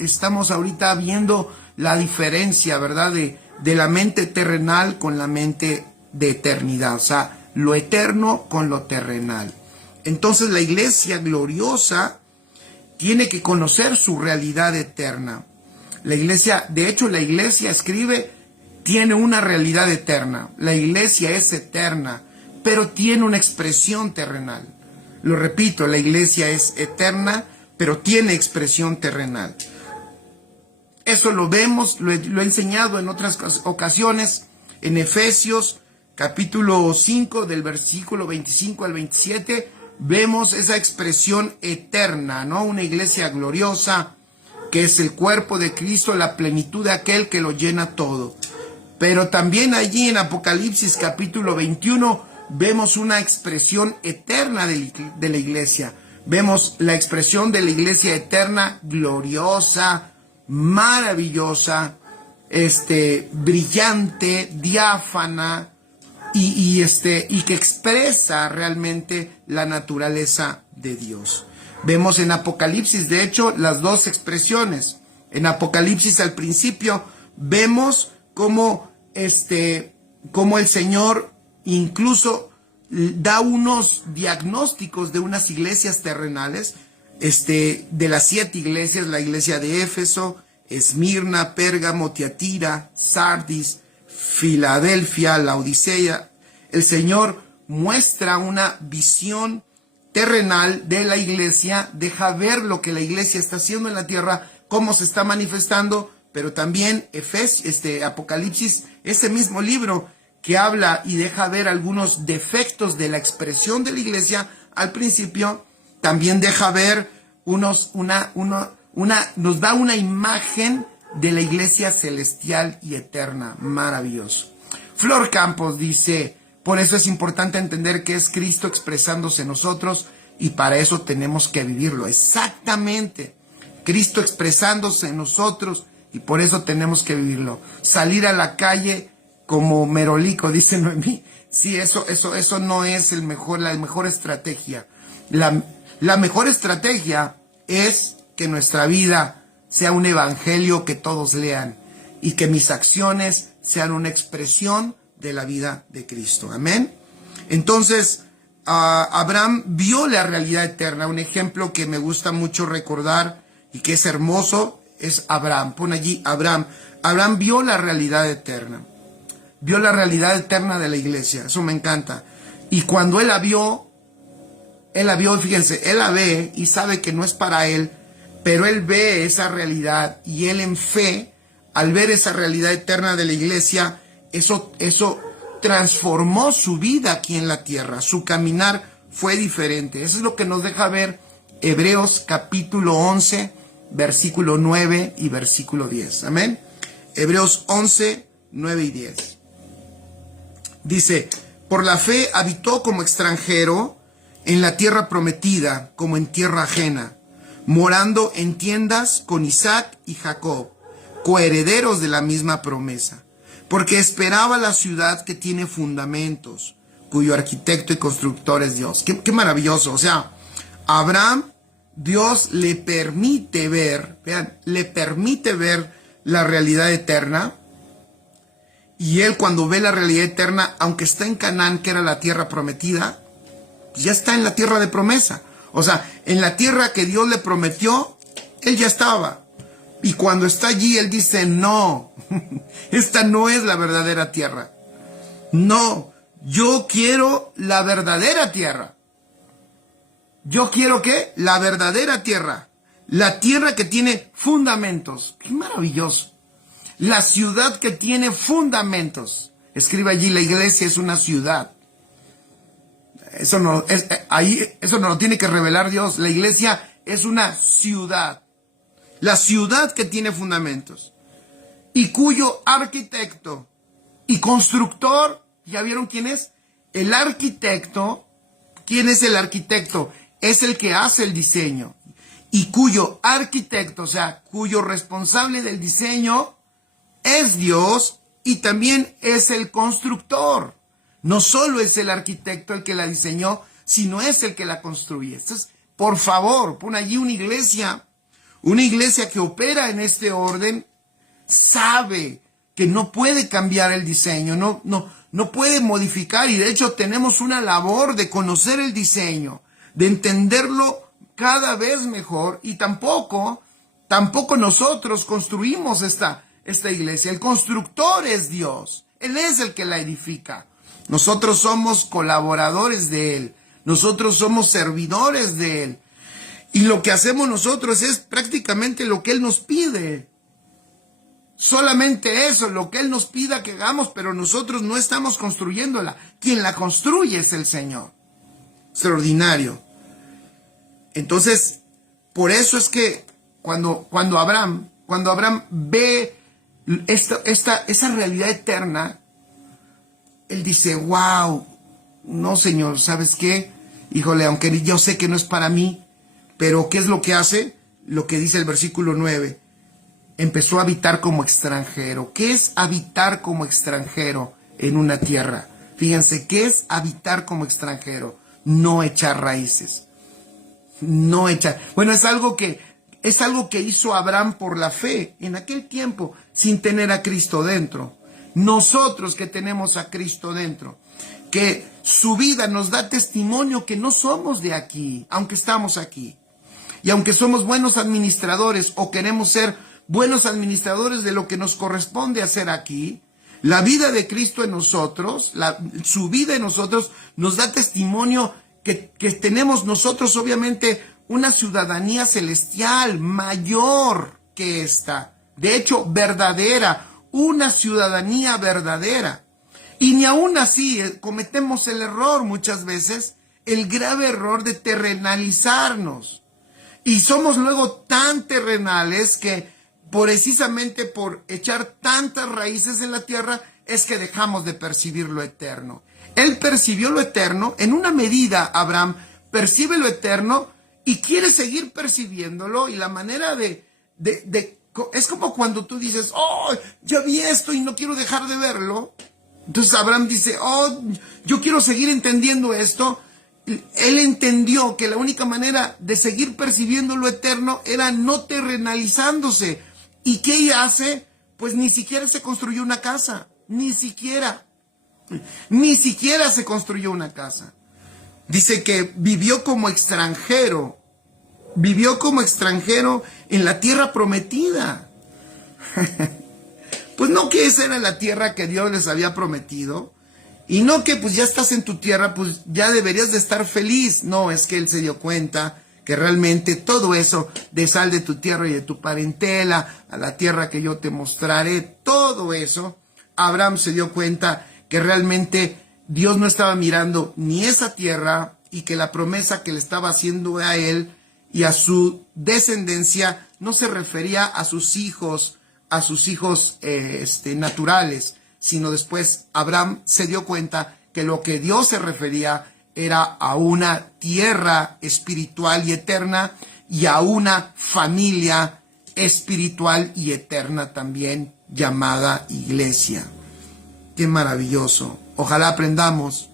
estamos ahorita viendo la diferencia, ¿verdad? De la mente terrenal con la mente de eternidad, o sea, lo eterno con lo terrenal. Entonces la iglesia gloriosa tiene que conocer su realidad eterna. La iglesia escribe, tiene una realidad eterna. La iglesia es eterna, pero tiene una expresión terrenal. Lo repito, la iglesia es eterna, pero tiene expresión terrenal. Eso lo vemos, lo he enseñado en otras ocasiones, en Efesios capítulo 5, del versículo 25 al 27, vemos esa expresión eterna, ¿no? Una iglesia gloriosa, que es el cuerpo de Cristo, la plenitud de aquel que lo llena todo. Pero también allí en Apocalipsis capítulo 21 vemos una expresión eterna de la iglesia. Vemos la expresión de la iglesia eterna, gloriosa, maravillosa, brillante, diáfana y que expresa realmente la naturaleza de Dios. Vemos en Apocalipsis, de hecho, las dos expresiones. En Apocalipsis al principio vemos cómo el Señor incluso da unos diagnósticos de unas iglesias terrenales, de las 7 iglesias, la iglesia de Éfeso, Esmirna, Pérgamo, Tiatira, Sardis, Filadelfia, Laodicea. El Señor muestra una visión terrenal de la iglesia, deja ver lo que la iglesia está haciendo en la tierra, cómo se está manifestando, pero también Apocalipsis, ese mismo libro que habla y deja ver algunos defectos de la expresión de la iglesia al principio, también deja ver nos da una imagen de la iglesia celestial y eterna. Maravilloso. Flor Campos dice, por eso es importante entender que es Cristo expresándose en nosotros y para eso tenemos que vivirlo. Exactamente. Cristo expresándose en nosotros y por eso tenemos que vivirlo. Salir a la calle como merolico, dice Noemí. Sí, eso no es la mejor estrategia. La mejor estrategia es que nuestra vida sea un evangelio que todos lean y que mis acciones sean una expresión de la vida de Cristo. Amén. Entonces, Abraham vio la realidad eterna. Un ejemplo que me gusta mucho recordar y que es hermoso es Abraham. Pon allí Abraham. Abraham vio la realidad eterna. Vio la realidad eterna de la iglesia. Eso me encanta. Y cuando él la vio, fíjense, él la ve y sabe que no es para él, pero él ve esa realidad y él en fe, al ver esa realidad eterna de la iglesia, eso transformó su vida aquí en la tierra, su caminar fue diferente. Eso es lo que nos deja ver Hebreos capítulo 11, versículo 9 y versículo 10. Amén. Hebreos 11, 9 y 10. Dice, por la fe habitó como extranjero en la tierra prometida, como en tierra ajena, morando en tiendas con Isaac y Jacob, coherederos de la misma promesa, porque esperaba la ciudad que tiene fundamentos, cuyo arquitecto y constructor es Dios. Qué maravilloso. O sea, Abraham, Dios le permite ver, vean, le permite ver la realidad eterna. Y él, cuando ve la realidad eterna, aunque está en Canaán, que era la tierra prometida, ya está en la tierra de promesa. O sea, en la tierra que Dios le prometió, él ya estaba. Y cuando está allí, él dice, no, esta no es la verdadera tierra. No, yo quiero la verdadera tierra. Yo quiero ¿qué? La verdadera tierra. La tierra que tiene fundamentos. ¡Qué maravilloso! La ciudad que tiene fundamentos. Escribe allí, la iglesia es una ciudad. Eso no lo tiene que revelar Dios. La iglesia es una ciudad. La ciudad que tiene fundamentos. Y cuyo arquitecto y constructor, ¿ya vieron quién es? El arquitecto. ¿Quién es el arquitecto? Es el que hace el diseño. Y cuyo arquitecto, o sea, cuyo responsable del diseño es Dios y también es el constructor. No solo es el arquitecto el que la diseñó, sino es el que la construye. Entonces, por favor, pon allí una iglesia que opera en este orden, sabe que no puede cambiar el diseño, no puede modificar, y de hecho tenemos una labor de conocer el diseño, de entenderlo cada vez mejor, y tampoco nosotros construimos esta iglesia. El constructor es Dios, Él es el que la edifica. Nosotros somos colaboradores de Él, nosotros somos servidores de Él, y lo que hacemos nosotros es prácticamente lo que Él nos pide. Solamente eso, lo que Él nos pida que hagamos, pero nosotros no estamos construyéndola. Quien la construye es el Señor. Extraordinario. Entonces, por eso es que cuando Abraham ve esa realidad eterna, él dice, wow, no, Señor, ¿sabes qué? Híjole, aunque yo sé que no es para mí, pero ¿qué es lo que hace? Lo que dice el versículo 9. Empezó a habitar como extranjero. ¿Qué es habitar como extranjero en una tierra? Fíjense, ¿qué es habitar como extranjero? No echar raíces. Bueno, es algo que hizo Abraham por la fe en aquel tiempo, sin tener a Cristo dentro. Nosotros que tenemos a Cristo dentro, que su vida nos da testimonio que no somos de aquí, aunque estamos aquí. Y aunque somos buenos administradores o queremos ser buenos administradores de lo que nos corresponde hacer aquí, la vida de Cristo en nosotros, su vida en nosotros nos da testimonio que tenemos nosotros obviamente una ciudadanía celestial mayor que esta. De hecho, verdadera, una ciudadanía verdadera. Y ni aún así cometemos el error muchas veces, el grave error de terrenalizarnos. Y somos luego tan terrenales que precisamente por echar tantas raíces en la tierra es que dejamos de percibir lo eterno. Él percibió lo eterno, en una medida Abraham percibe lo eterno y quiere seguir percibiéndolo, y la manera es como cuando tú dices, oh, ya vi esto y no quiero dejar de verlo. Entonces Abraham dice, oh, yo quiero seguir entendiendo esto. Él entendió que la única manera de seguir percibiendo lo eterno era no terrenalizándose. ¿Y qué hace? Pues ni siquiera se construyó una casa. Ni siquiera se construyó una casa. Dice que vivió como extranjero en la tierra prometida. Pues no que esa era la tierra que Dios les había prometido. Y no que pues ya estás en tu tierra, pues ya deberías de estar feliz. No, es que él se dio cuenta que realmente todo eso de sal de tu tierra y de tu parentela, a la tierra que yo te mostraré, todo eso, Abraham se dio cuenta que realmente Dios no estaba mirando ni esa tierra y que la promesa que le estaba haciendo a él y a su descendencia no se refería a sus hijos naturales, sino después Abraham se dio cuenta que lo que Dios se refería era a una tierra espiritual y eterna y a una familia espiritual y eterna también llamada iglesia. Qué maravilloso. Ojalá aprendamos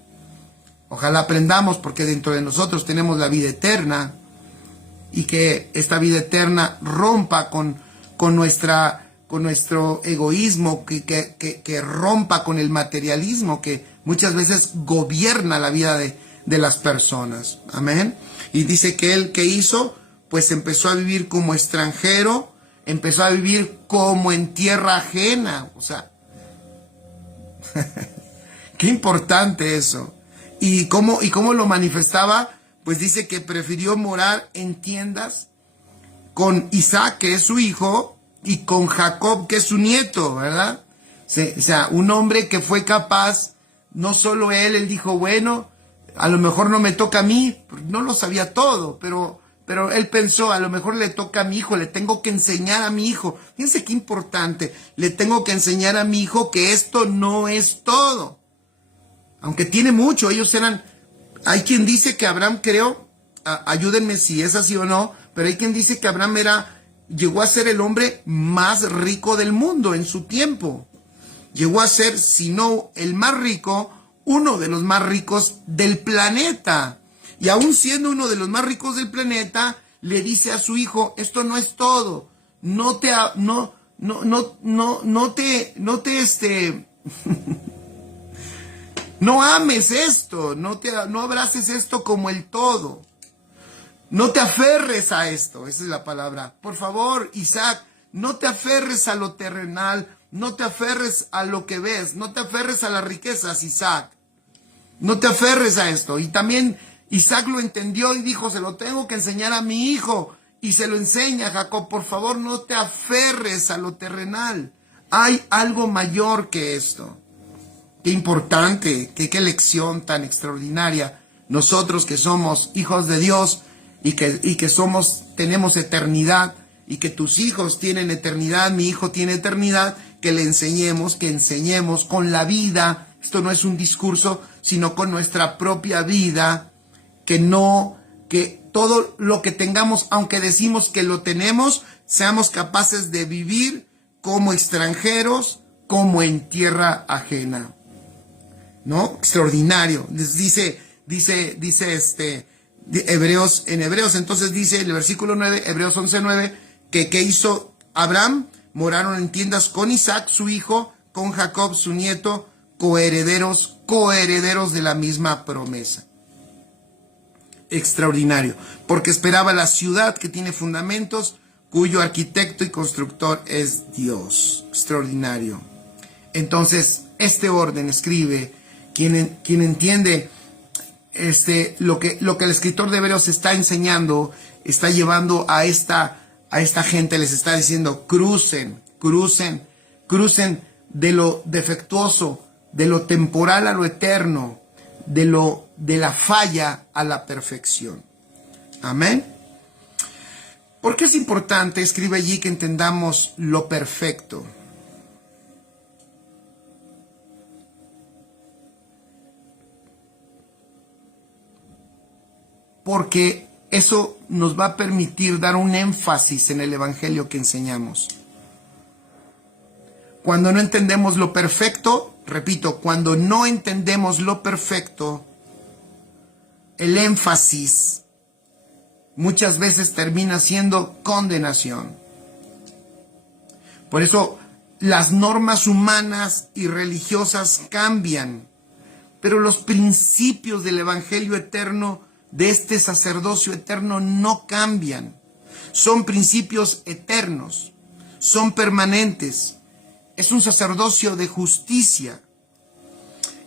porque dentro de nosotros tenemos la vida eterna y que esta vida eterna rompa con nuestro egoísmo, que rompa con el materialismo que muchas veces gobierna la vida de las personas. Amén. Y dice que él, ¿qué hizo? Pues empezó a vivir como extranjero, empezó a vivir como en tierra ajena. O sea, qué importante eso. ¿Y cómo lo manifestaba? Pues dice que prefirió morar en tiendas con Isaac, que es su hijo, y con Jacob, que es su nieto, ¿verdad? O sea, un hombre que fue capaz, no solo él dijo, bueno, a lo mejor no me toca a mí, no lo sabía todo, pero él pensó, a lo mejor le toca a mi hijo, le tengo que enseñar a mi hijo. Fíjense qué importante, le tengo que enseñar a mi hijo que esto no es todo. Aunque tiene mucho, hay quien dice que Abraham, creo, ayúdenme si es así o no, pero hay quien dice que Abraham llegó a ser el hombre más rico del mundo en su tiempo. Llegó a ser, si no el más rico, uno de los más ricos del planeta. Y aún siendo uno de los más ricos del planeta, le dice a su hijo, esto no es todo. No ames esto, no abraces esto como el todo. No te aferres a esto, esa es la palabra. Por favor, Isaac, no te aferres a lo terrenal, no te aferres a lo que ves, no te aferres a las riquezas, Isaac. No te aferres a esto. Y también Isaac lo entendió y dijo, se lo tengo que enseñar a mi hijo. Y se lo enseña, Jacob, por favor, no te aferres a lo terrenal. Hay algo mayor que esto. Qué importante, qué lección tan extraordinaria. Nosotros que somos hijos de Dios, y que tenemos eternidad, y que tus hijos tienen eternidad, mi hijo tiene eternidad, que enseñemos con la vida. Esto no es un discurso, sino con nuestra propia vida, que todo lo que tengamos, aunque decimos que lo tenemos, seamos capaces de vivir como extranjeros, como en tierra ajena. ¿No? Extraordinario. Les dice Hebreos, entonces dice el versículo 9, Hebreos 11:9, que ¿qué hizo Abraham? Moraron en tiendas con Isaac, su hijo, con Jacob, su nieto, coherederos de la misma promesa. Extraordinario, porque esperaba la ciudad que tiene fundamentos, cuyo arquitecto y constructor es Dios. Extraordinario. Entonces, este orden escribe, quien entiende lo que el escritor de Hebreos está enseñando, está llevando a esta gente, les está diciendo, crucen de lo defectuoso, de lo temporal a lo eterno, de la falla a la perfección. Amén. ¿Por qué es importante? Escribe allí que entendamos lo perfecto. Porque eso nos va a permitir dar un énfasis en el evangelio que enseñamos. Cuando no entendemos lo perfecto, repito, cuando no entendemos lo perfecto, el énfasis muchas veces termina siendo condenación. Por eso las normas humanas y religiosas cambian, pero los principios del evangelio eterno, de este sacerdocio eterno, no cambian. Son principios eternos, son permanentes. Es un sacerdocio de justicia.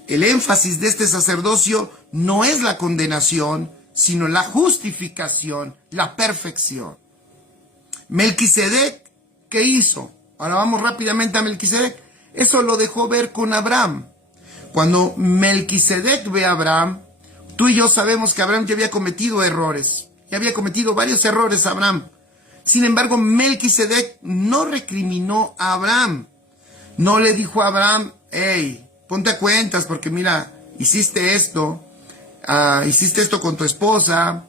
El énfasis de este sacerdocio no es la condenación, sino la justificación, la perfección. Melquisedec, ¿qué hizo? Ahora vamos rápidamente a Melquisedec. Eso lo dejó ver con Abraham. Cuando Melquisedec ve a Abraham, tú y yo sabemos que Abraham ya había cometido errores. Ya había cometido varios errores Abraham. Sin embargo, Melquisedec no recriminó a Abraham. No le dijo a Abraham, hey, ponte a cuentas porque mira, hiciste esto con tu esposa,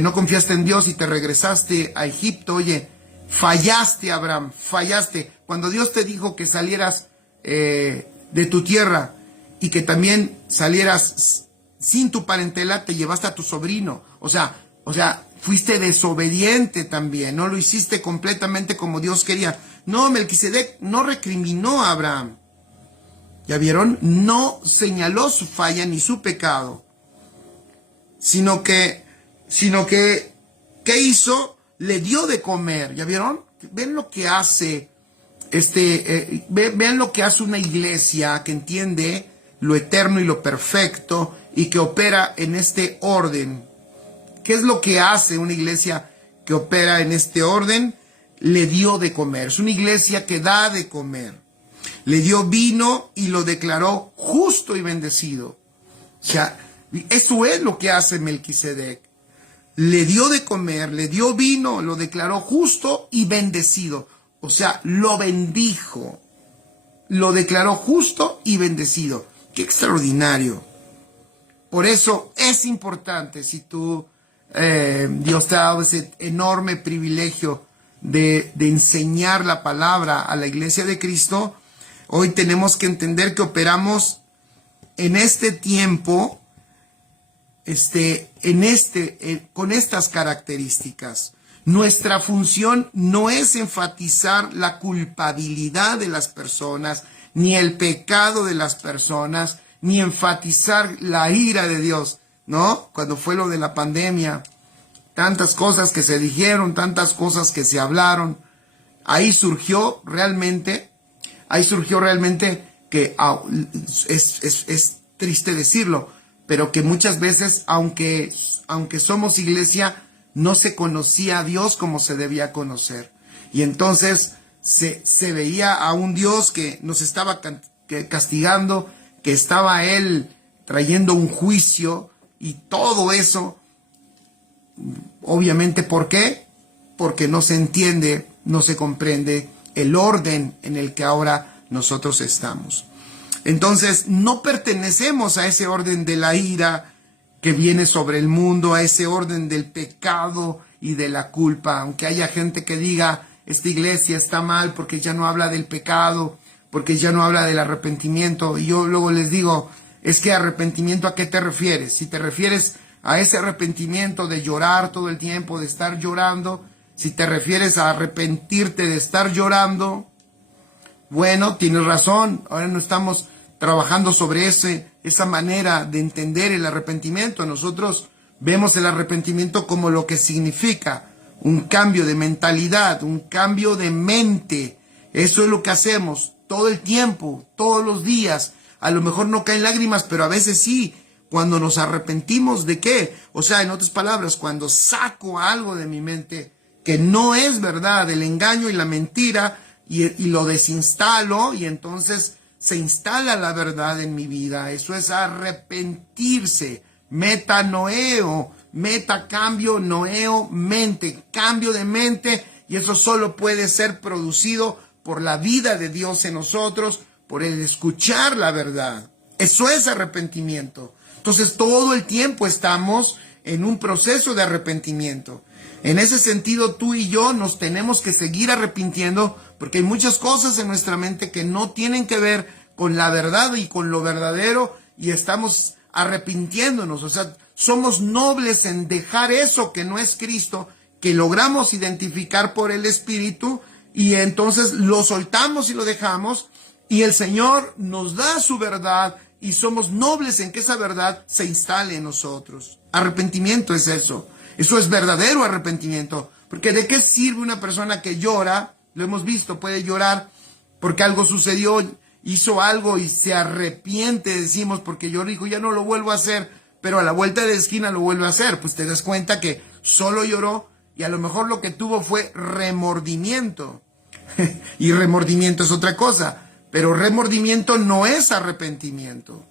no confiaste en Dios y te regresaste a Egipto. Oye, fallaste, Abraham, fallaste. Cuando Dios te dijo que salieras de tu tierra y que también salieras sin tu parentela, te llevaste a tu sobrino. O sea, fuiste desobediente también, no lo hiciste completamente como Dios quería. No, Melquisedec no recriminó a Abraham. ¿Ya vieron? No señaló su falla ni su pecado, sino que, ¿qué hizo? Le dio de comer. ¿Ya vieron? Ven lo que hace, vean lo que hace una iglesia que entiende lo eterno y lo perfecto y que opera en este orden. ¿Qué es lo que hace una iglesia que opera en este orden? Le dio de comer. Es una iglesia que da de comer. Le dio vino y lo declaró justo y bendecido. O sea, eso es lo que hace Melquisedec. Le dio de comer, le dio vino, lo declaró justo y bendecido. O sea, lo bendijo. Lo declaró justo y bendecido. ¡Qué extraordinario! Por eso es importante, si tú, Dios te ha dado ese enorme privilegio de enseñar la palabra a la iglesia de Cristo, hoy tenemos que entender que operamos en este tiempo, con estas características. Nuestra función no es enfatizar la culpabilidad de las personas, ni el pecado de las personas, ni enfatizar la ira de Dios, ¿no? Cuando fue lo de la pandemia, tantas cosas que se dijeron, tantas cosas que se hablaron, ahí surgió realmente que es triste decirlo, pero que muchas veces, aunque somos iglesia, no se conocía a Dios como se debía conocer. Y entonces se veía a un Dios que nos estaba castigando, que estaba Él trayendo un juicio y todo eso. Obviamente, ¿por qué? Porque no se entiende, no se comprende el orden en el que ahora nosotros estamos. Entonces, no pertenecemos a ese orden de la ira que viene sobre el mundo, a ese orden del pecado y de la culpa. Aunque haya gente que diga, esta iglesia está mal porque ya no habla del pecado, porque ya no habla del arrepentimiento. Y yo luego les digo, es que arrepentimiento, ¿a qué te refieres? Si te refieres a ese arrepentimiento de llorar todo el tiempo, de estar llorando, si te refieres a arrepentirte de estar llorando, bueno, tienes razón. Ahora no estamos trabajando sobre esa manera de entender el arrepentimiento. Nosotros vemos el arrepentimiento como lo que significa un cambio de mentalidad, un cambio de mente. Eso es lo que hacemos todo el tiempo, todos los días. A lo mejor no caen lágrimas, pero a veces sí. Cuando nos arrepentimos de qué, o sea, en otras palabras, cuando saco algo de mi mente que no es verdad, el engaño y la mentira, y lo desinstalo, y entonces se instala la verdad en mi vida. Eso es arrepentirse. Metanoeo, cambio, noeo, mente, cambio de mente, y eso solo puede ser producido por la vida de Dios en nosotros, por el escuchar la verdad. Eso es arrepentimiento. Entonces todo el tiempo estamos en un proceso de arrepentimiento. En ese sentido, tú y yo nos tenemos que seguir arrepintiendo, porque hay muchas cosas en nuestra mente que no tienen que ver con la verdad y con lo verdadero, y estamos arrepintiéndonos. O sea, somos nobles en dejar eso que no es Cristo, que logramos identificar por el Espíritu, y entonces lo soltamos y lo dejamos, y el Señor nos da su verdad, y somos nobles en que esa verdad se instale en nosotros. Arrepentimiento es eso. Eso es verdadero arrepentimiento. Porque ¿de qué sirve una persona que llora? Lo hemos visto, puede llorar porque algo sucedió, hizo algo y se arrepiente, decimos, porque yo digo, ya no lo vuelvo a hacer, pero a la vuelta de la esquina lo vuelve a hacer. Pues te das cuenta que solo lloró y a lo mejor lo que tuvo fue remordimiento. Y remordimiento es otra cosa, pero remordimiento no es arrepentimiento.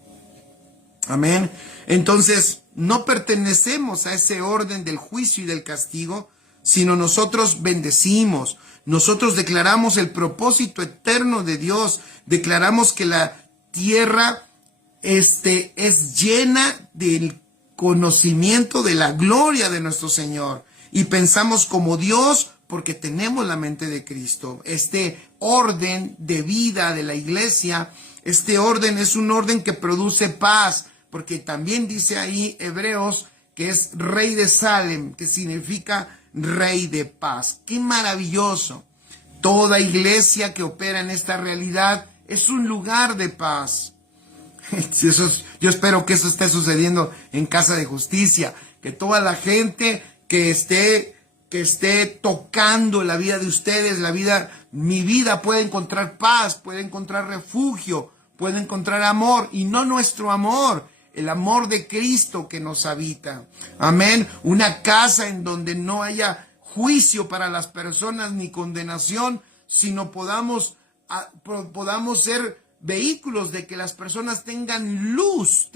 Amén. Entonces, no pertenecemos a ese orden del juicio y del castigo, sino nosotros bendecimos, nosotros declaramos el propósito eterno de Dios, declaramos que la tierra es llena del conocimiento de la gloria de nuestro Señor y pensamos como Dios porque tenemos la mente de Cristo. Este orden de vida de la iglesia, este orden es un orden que produce paz, porque también dice ahí Hebreos que es rey de Salem, que significa rey de paz. ¡Qué maravilloso! Toda iglesia que opera en esta realidad es un lugar de paz. Yo espero que eso esté sucediendo en Casa de Justicia, que toda la gente que esté tocando la vida de ustedes, mi vida puede encontrar paz, puede encontrar refugio, puede encontrar amor, y no nuestro amor, el amor de Cristo que nos habita. Amén. Una casa en donde no haya juicio para las personas ni condenación, sino podamos ser vehículos de que las personas tengan luz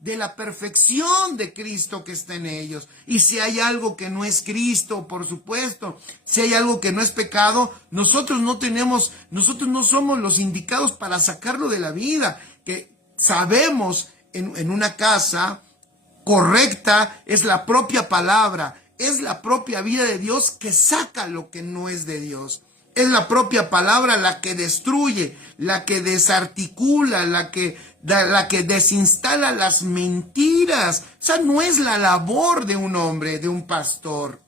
de la perfección de Cristo que está en ellos. Y si hay algo que no es Cristo, por supuesto, si hay algo que no es pecado, nosotros no somos los indicados para sacarlo de la vida. Que sabemos en una casa correcta es la propia palabra, es la propia vida de Dios que saca lo que no es de Dios. Es la propia palabra la que destruye, la que desarticula, la que desinstala las mentiras. O sea, no es la labor de un hombre, de un pastor.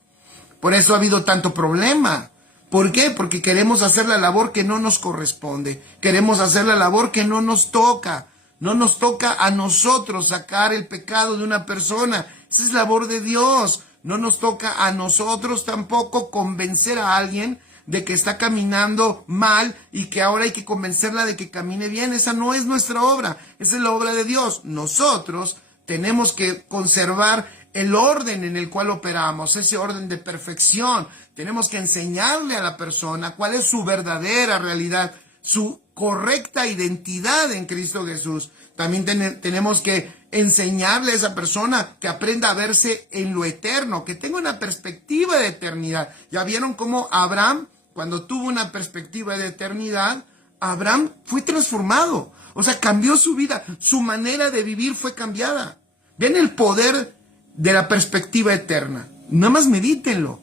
Por eso ha habido tanto problema. ¿Por qué? Porque queremos hacer la labor que no nos corresponde. Queremos hacer la labor que no nos toca. No nos toca a nosotros sacar el pecado de una persona. Esa es labor de Dios. No nos toca a nosotros tampoco convencer a alguien de que está caminando mal y que ahora hay que convencerla de que camine bien. Esa no es nuestra obra, esa es la obra de Dios. Nosotros tenemos que conservar el orden en el cual operamos, ese orden de perfección. Tenemos que enseñarle a la persona cuál es su verdadera realidad, su correcta identidad en Cristo Jesús. También tenemos que enseñarle a esa persona que aprenda a verse en lo eterno, que tenga una perspectiva de eternidad. ¿Ya vieron cómo Abraham, cuando tuvo una perspectiva de eternidad, Abraham fue transformado? O sea, cambió su vida, su manera de vivir fue cambiada. Ven el poder de la perspectiva eterna. Nada más medítenlo.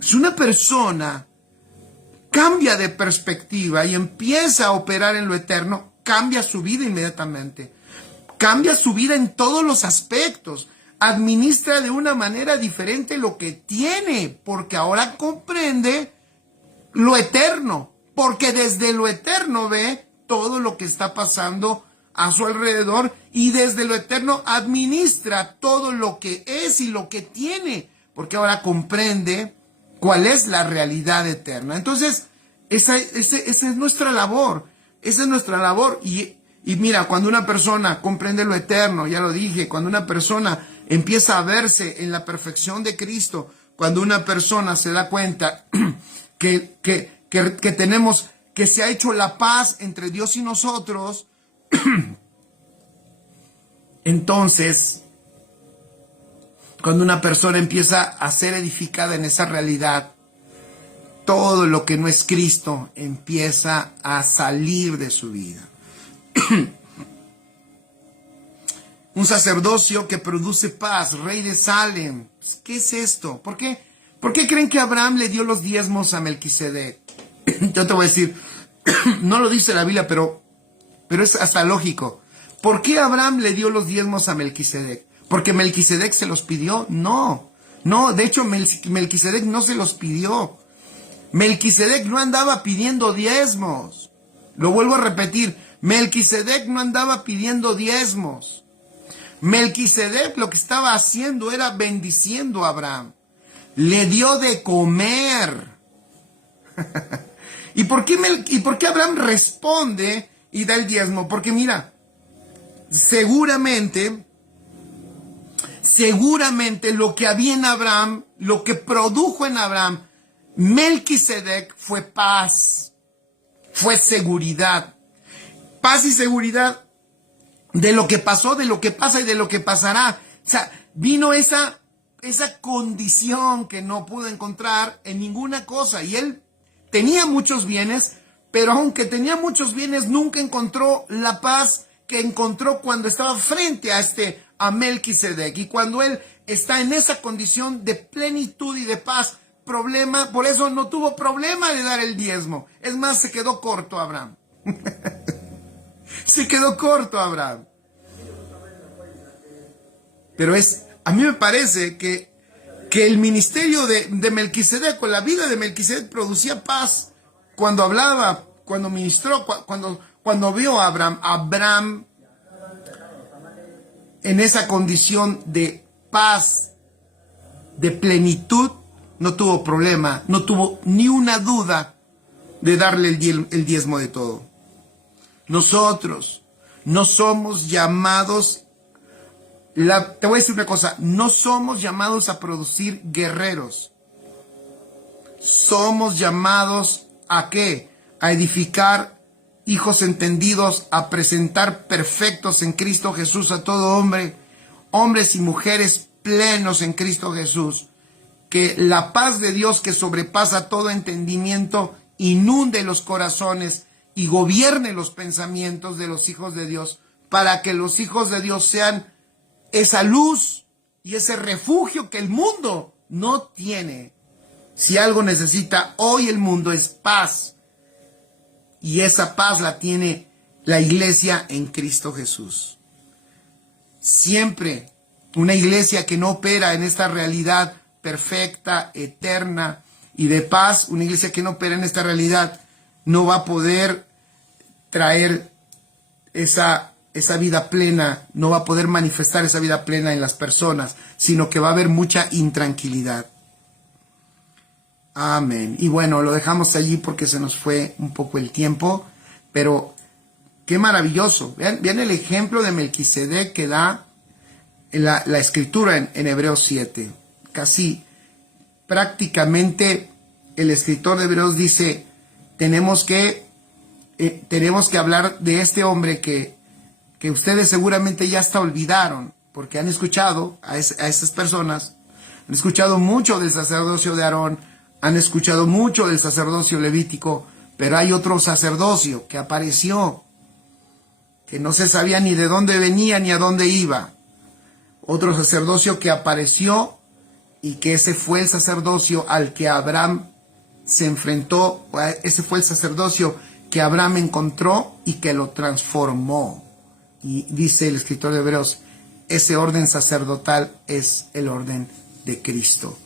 Si una persona cambia de perspectiva y empieza a operar en lo eterno, cambia su vida inmediatamente. Cambia su vida en todos los aspectos. Administra de una manera diferente lo que tiene, porque ahora comprende lo eterno, porque desde lo eterno ve todo lo que está pasando a su alrededor y desde lo eterno administra todo lo que es y lo que tiene, porque ahora comprende cuál es la realidad eterna. Entonces, esa es nuestra labor, esa es nuestra labor. Y mira, cuando una persona comprende lo eterno, ya lo dije, cuando una persona empieza a verse en la perfección de Cristo, cuando una persona se da cuenta que se ha hecho la paz entre Dios y nosotros, entonces, cuando una persona empieza a ser edificada en esa realidad, todo lo que no es Cristo empieza a salir de su vida. Un sacerdocio que produce paz, rey de Salem. ¿Qué es esto? ¿Por qué creen que Abraham le dio los diezmos a Melquisedec? Yo te voy a decir, no lo dice la Biblia, pero es hasta lógico. ¿Por qué Abraham le dio los diezmos a Melquisedec? ¿Porque Melquisedec se los pidió? No, de hecho Melquisedec no se los pidió. Melquisedec no andaba pidiendo diezmos. Lo vuelvo a repetir, Melquisedec no andaba pidiendo diezmos. Melquisedec lo que estaba haciendo era bendiciendo a Abraham. Le dio de comer. ¿Y por qué Abraham responde y da el diezmo? Porque mira, seguramente seguramente lo que había en Abraham, lo que produjo en Abraham, Melquisedec, fue paz, fue seguridad. Paz y seguridad de lo que pasó, de lo que pasa y de lo que pasará. O sea, vino esa condición que no pudo encontrar en ninguna cosa. Y él tenía muchos bienes, pero aunque tenía muchos bienes, nunca encontró la paz que encontró cuando estaba frente a Melquisedec. Y cuando él está en esa condición de plenitud y de paz, por eso no tuvo problema de dar el diezmo. Es más, se quedó corto Abraham. Se quedó corto Abraham. Pero a mí me parece que el ministerio de Melquisedec, con la vida de Melquisedec, producía paz. Cuando hablaba, cuando ministró, cuando vio a Abraham en esa condición de paz, de plenitud, no tuvo problema, no tuvo ni una duda de darle el diezmo de todo. Nosotros no somos llamados, te voy a decir una cosa, no somos llamados a producir guerreros. Somos llamados ¿a qué? A edificar hijos entendidos, a presentar perfectos en Cristo Jesús a todo hombre, hombres y mujeres plenos en Cristo Jesús. Que la paz de Dios, que sobrepasa todo entendimiento, inunde los corazones y gobierne los pensamientos de los hijos de Dios, para que los hijos de Dios sean esa luz y ese refugio que el mundo no tiene. Si algo necesita hoy el mundo es paz, y esa paz la tiene la iglesia en Cristo Jesús. Siempre una iglesia que no opera en esta realidad perfecta, eterna y de paz, una iglesia que no opera en esta realidad, no va a poder traer esa vida plena, no va a poder manifestar esa vida plena en las personas, sino que va a haber mucha intranquilidad. Amén. Y bueno, lo dejamos allí porque se nos fue un poco el tiempo, pero qué maravilloso. Vean el ejemplo de Melquisedec que da la escritura en Hebreos 7. Casi prácticamente el escritor de Hebreos dice, tenemos que hablar de este hombre que ustedes seguramente ya hasta olvidaron, porque han escuchado a esas personas, han escuchado mucho del sacerdocio de Aarón, han escuchado mucho del sacerdocio levítico, pero hay otro sacerdocio que apareció, que no se sabía ni de dónde venía ni a dónde iba. Otro sacerdocio que apareció, y que ese fue el sacerdocio al que Abraham se enfrentó, ese fue el sacerdocio que Abraham encontró y que lo transformó. Y dice el escritor de Hebreos, ese orden sacerdotal es el orden de Cristo.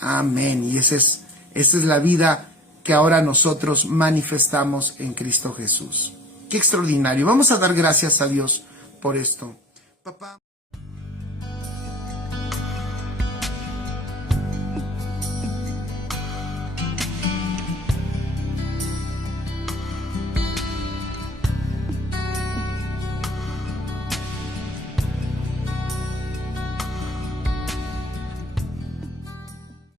Amén. Y esa es la vida que ahora nosotros manifestamos en Cristo Jesús. Qué extraordinario. Vamos a dar gracias a Dios por esto. Papá.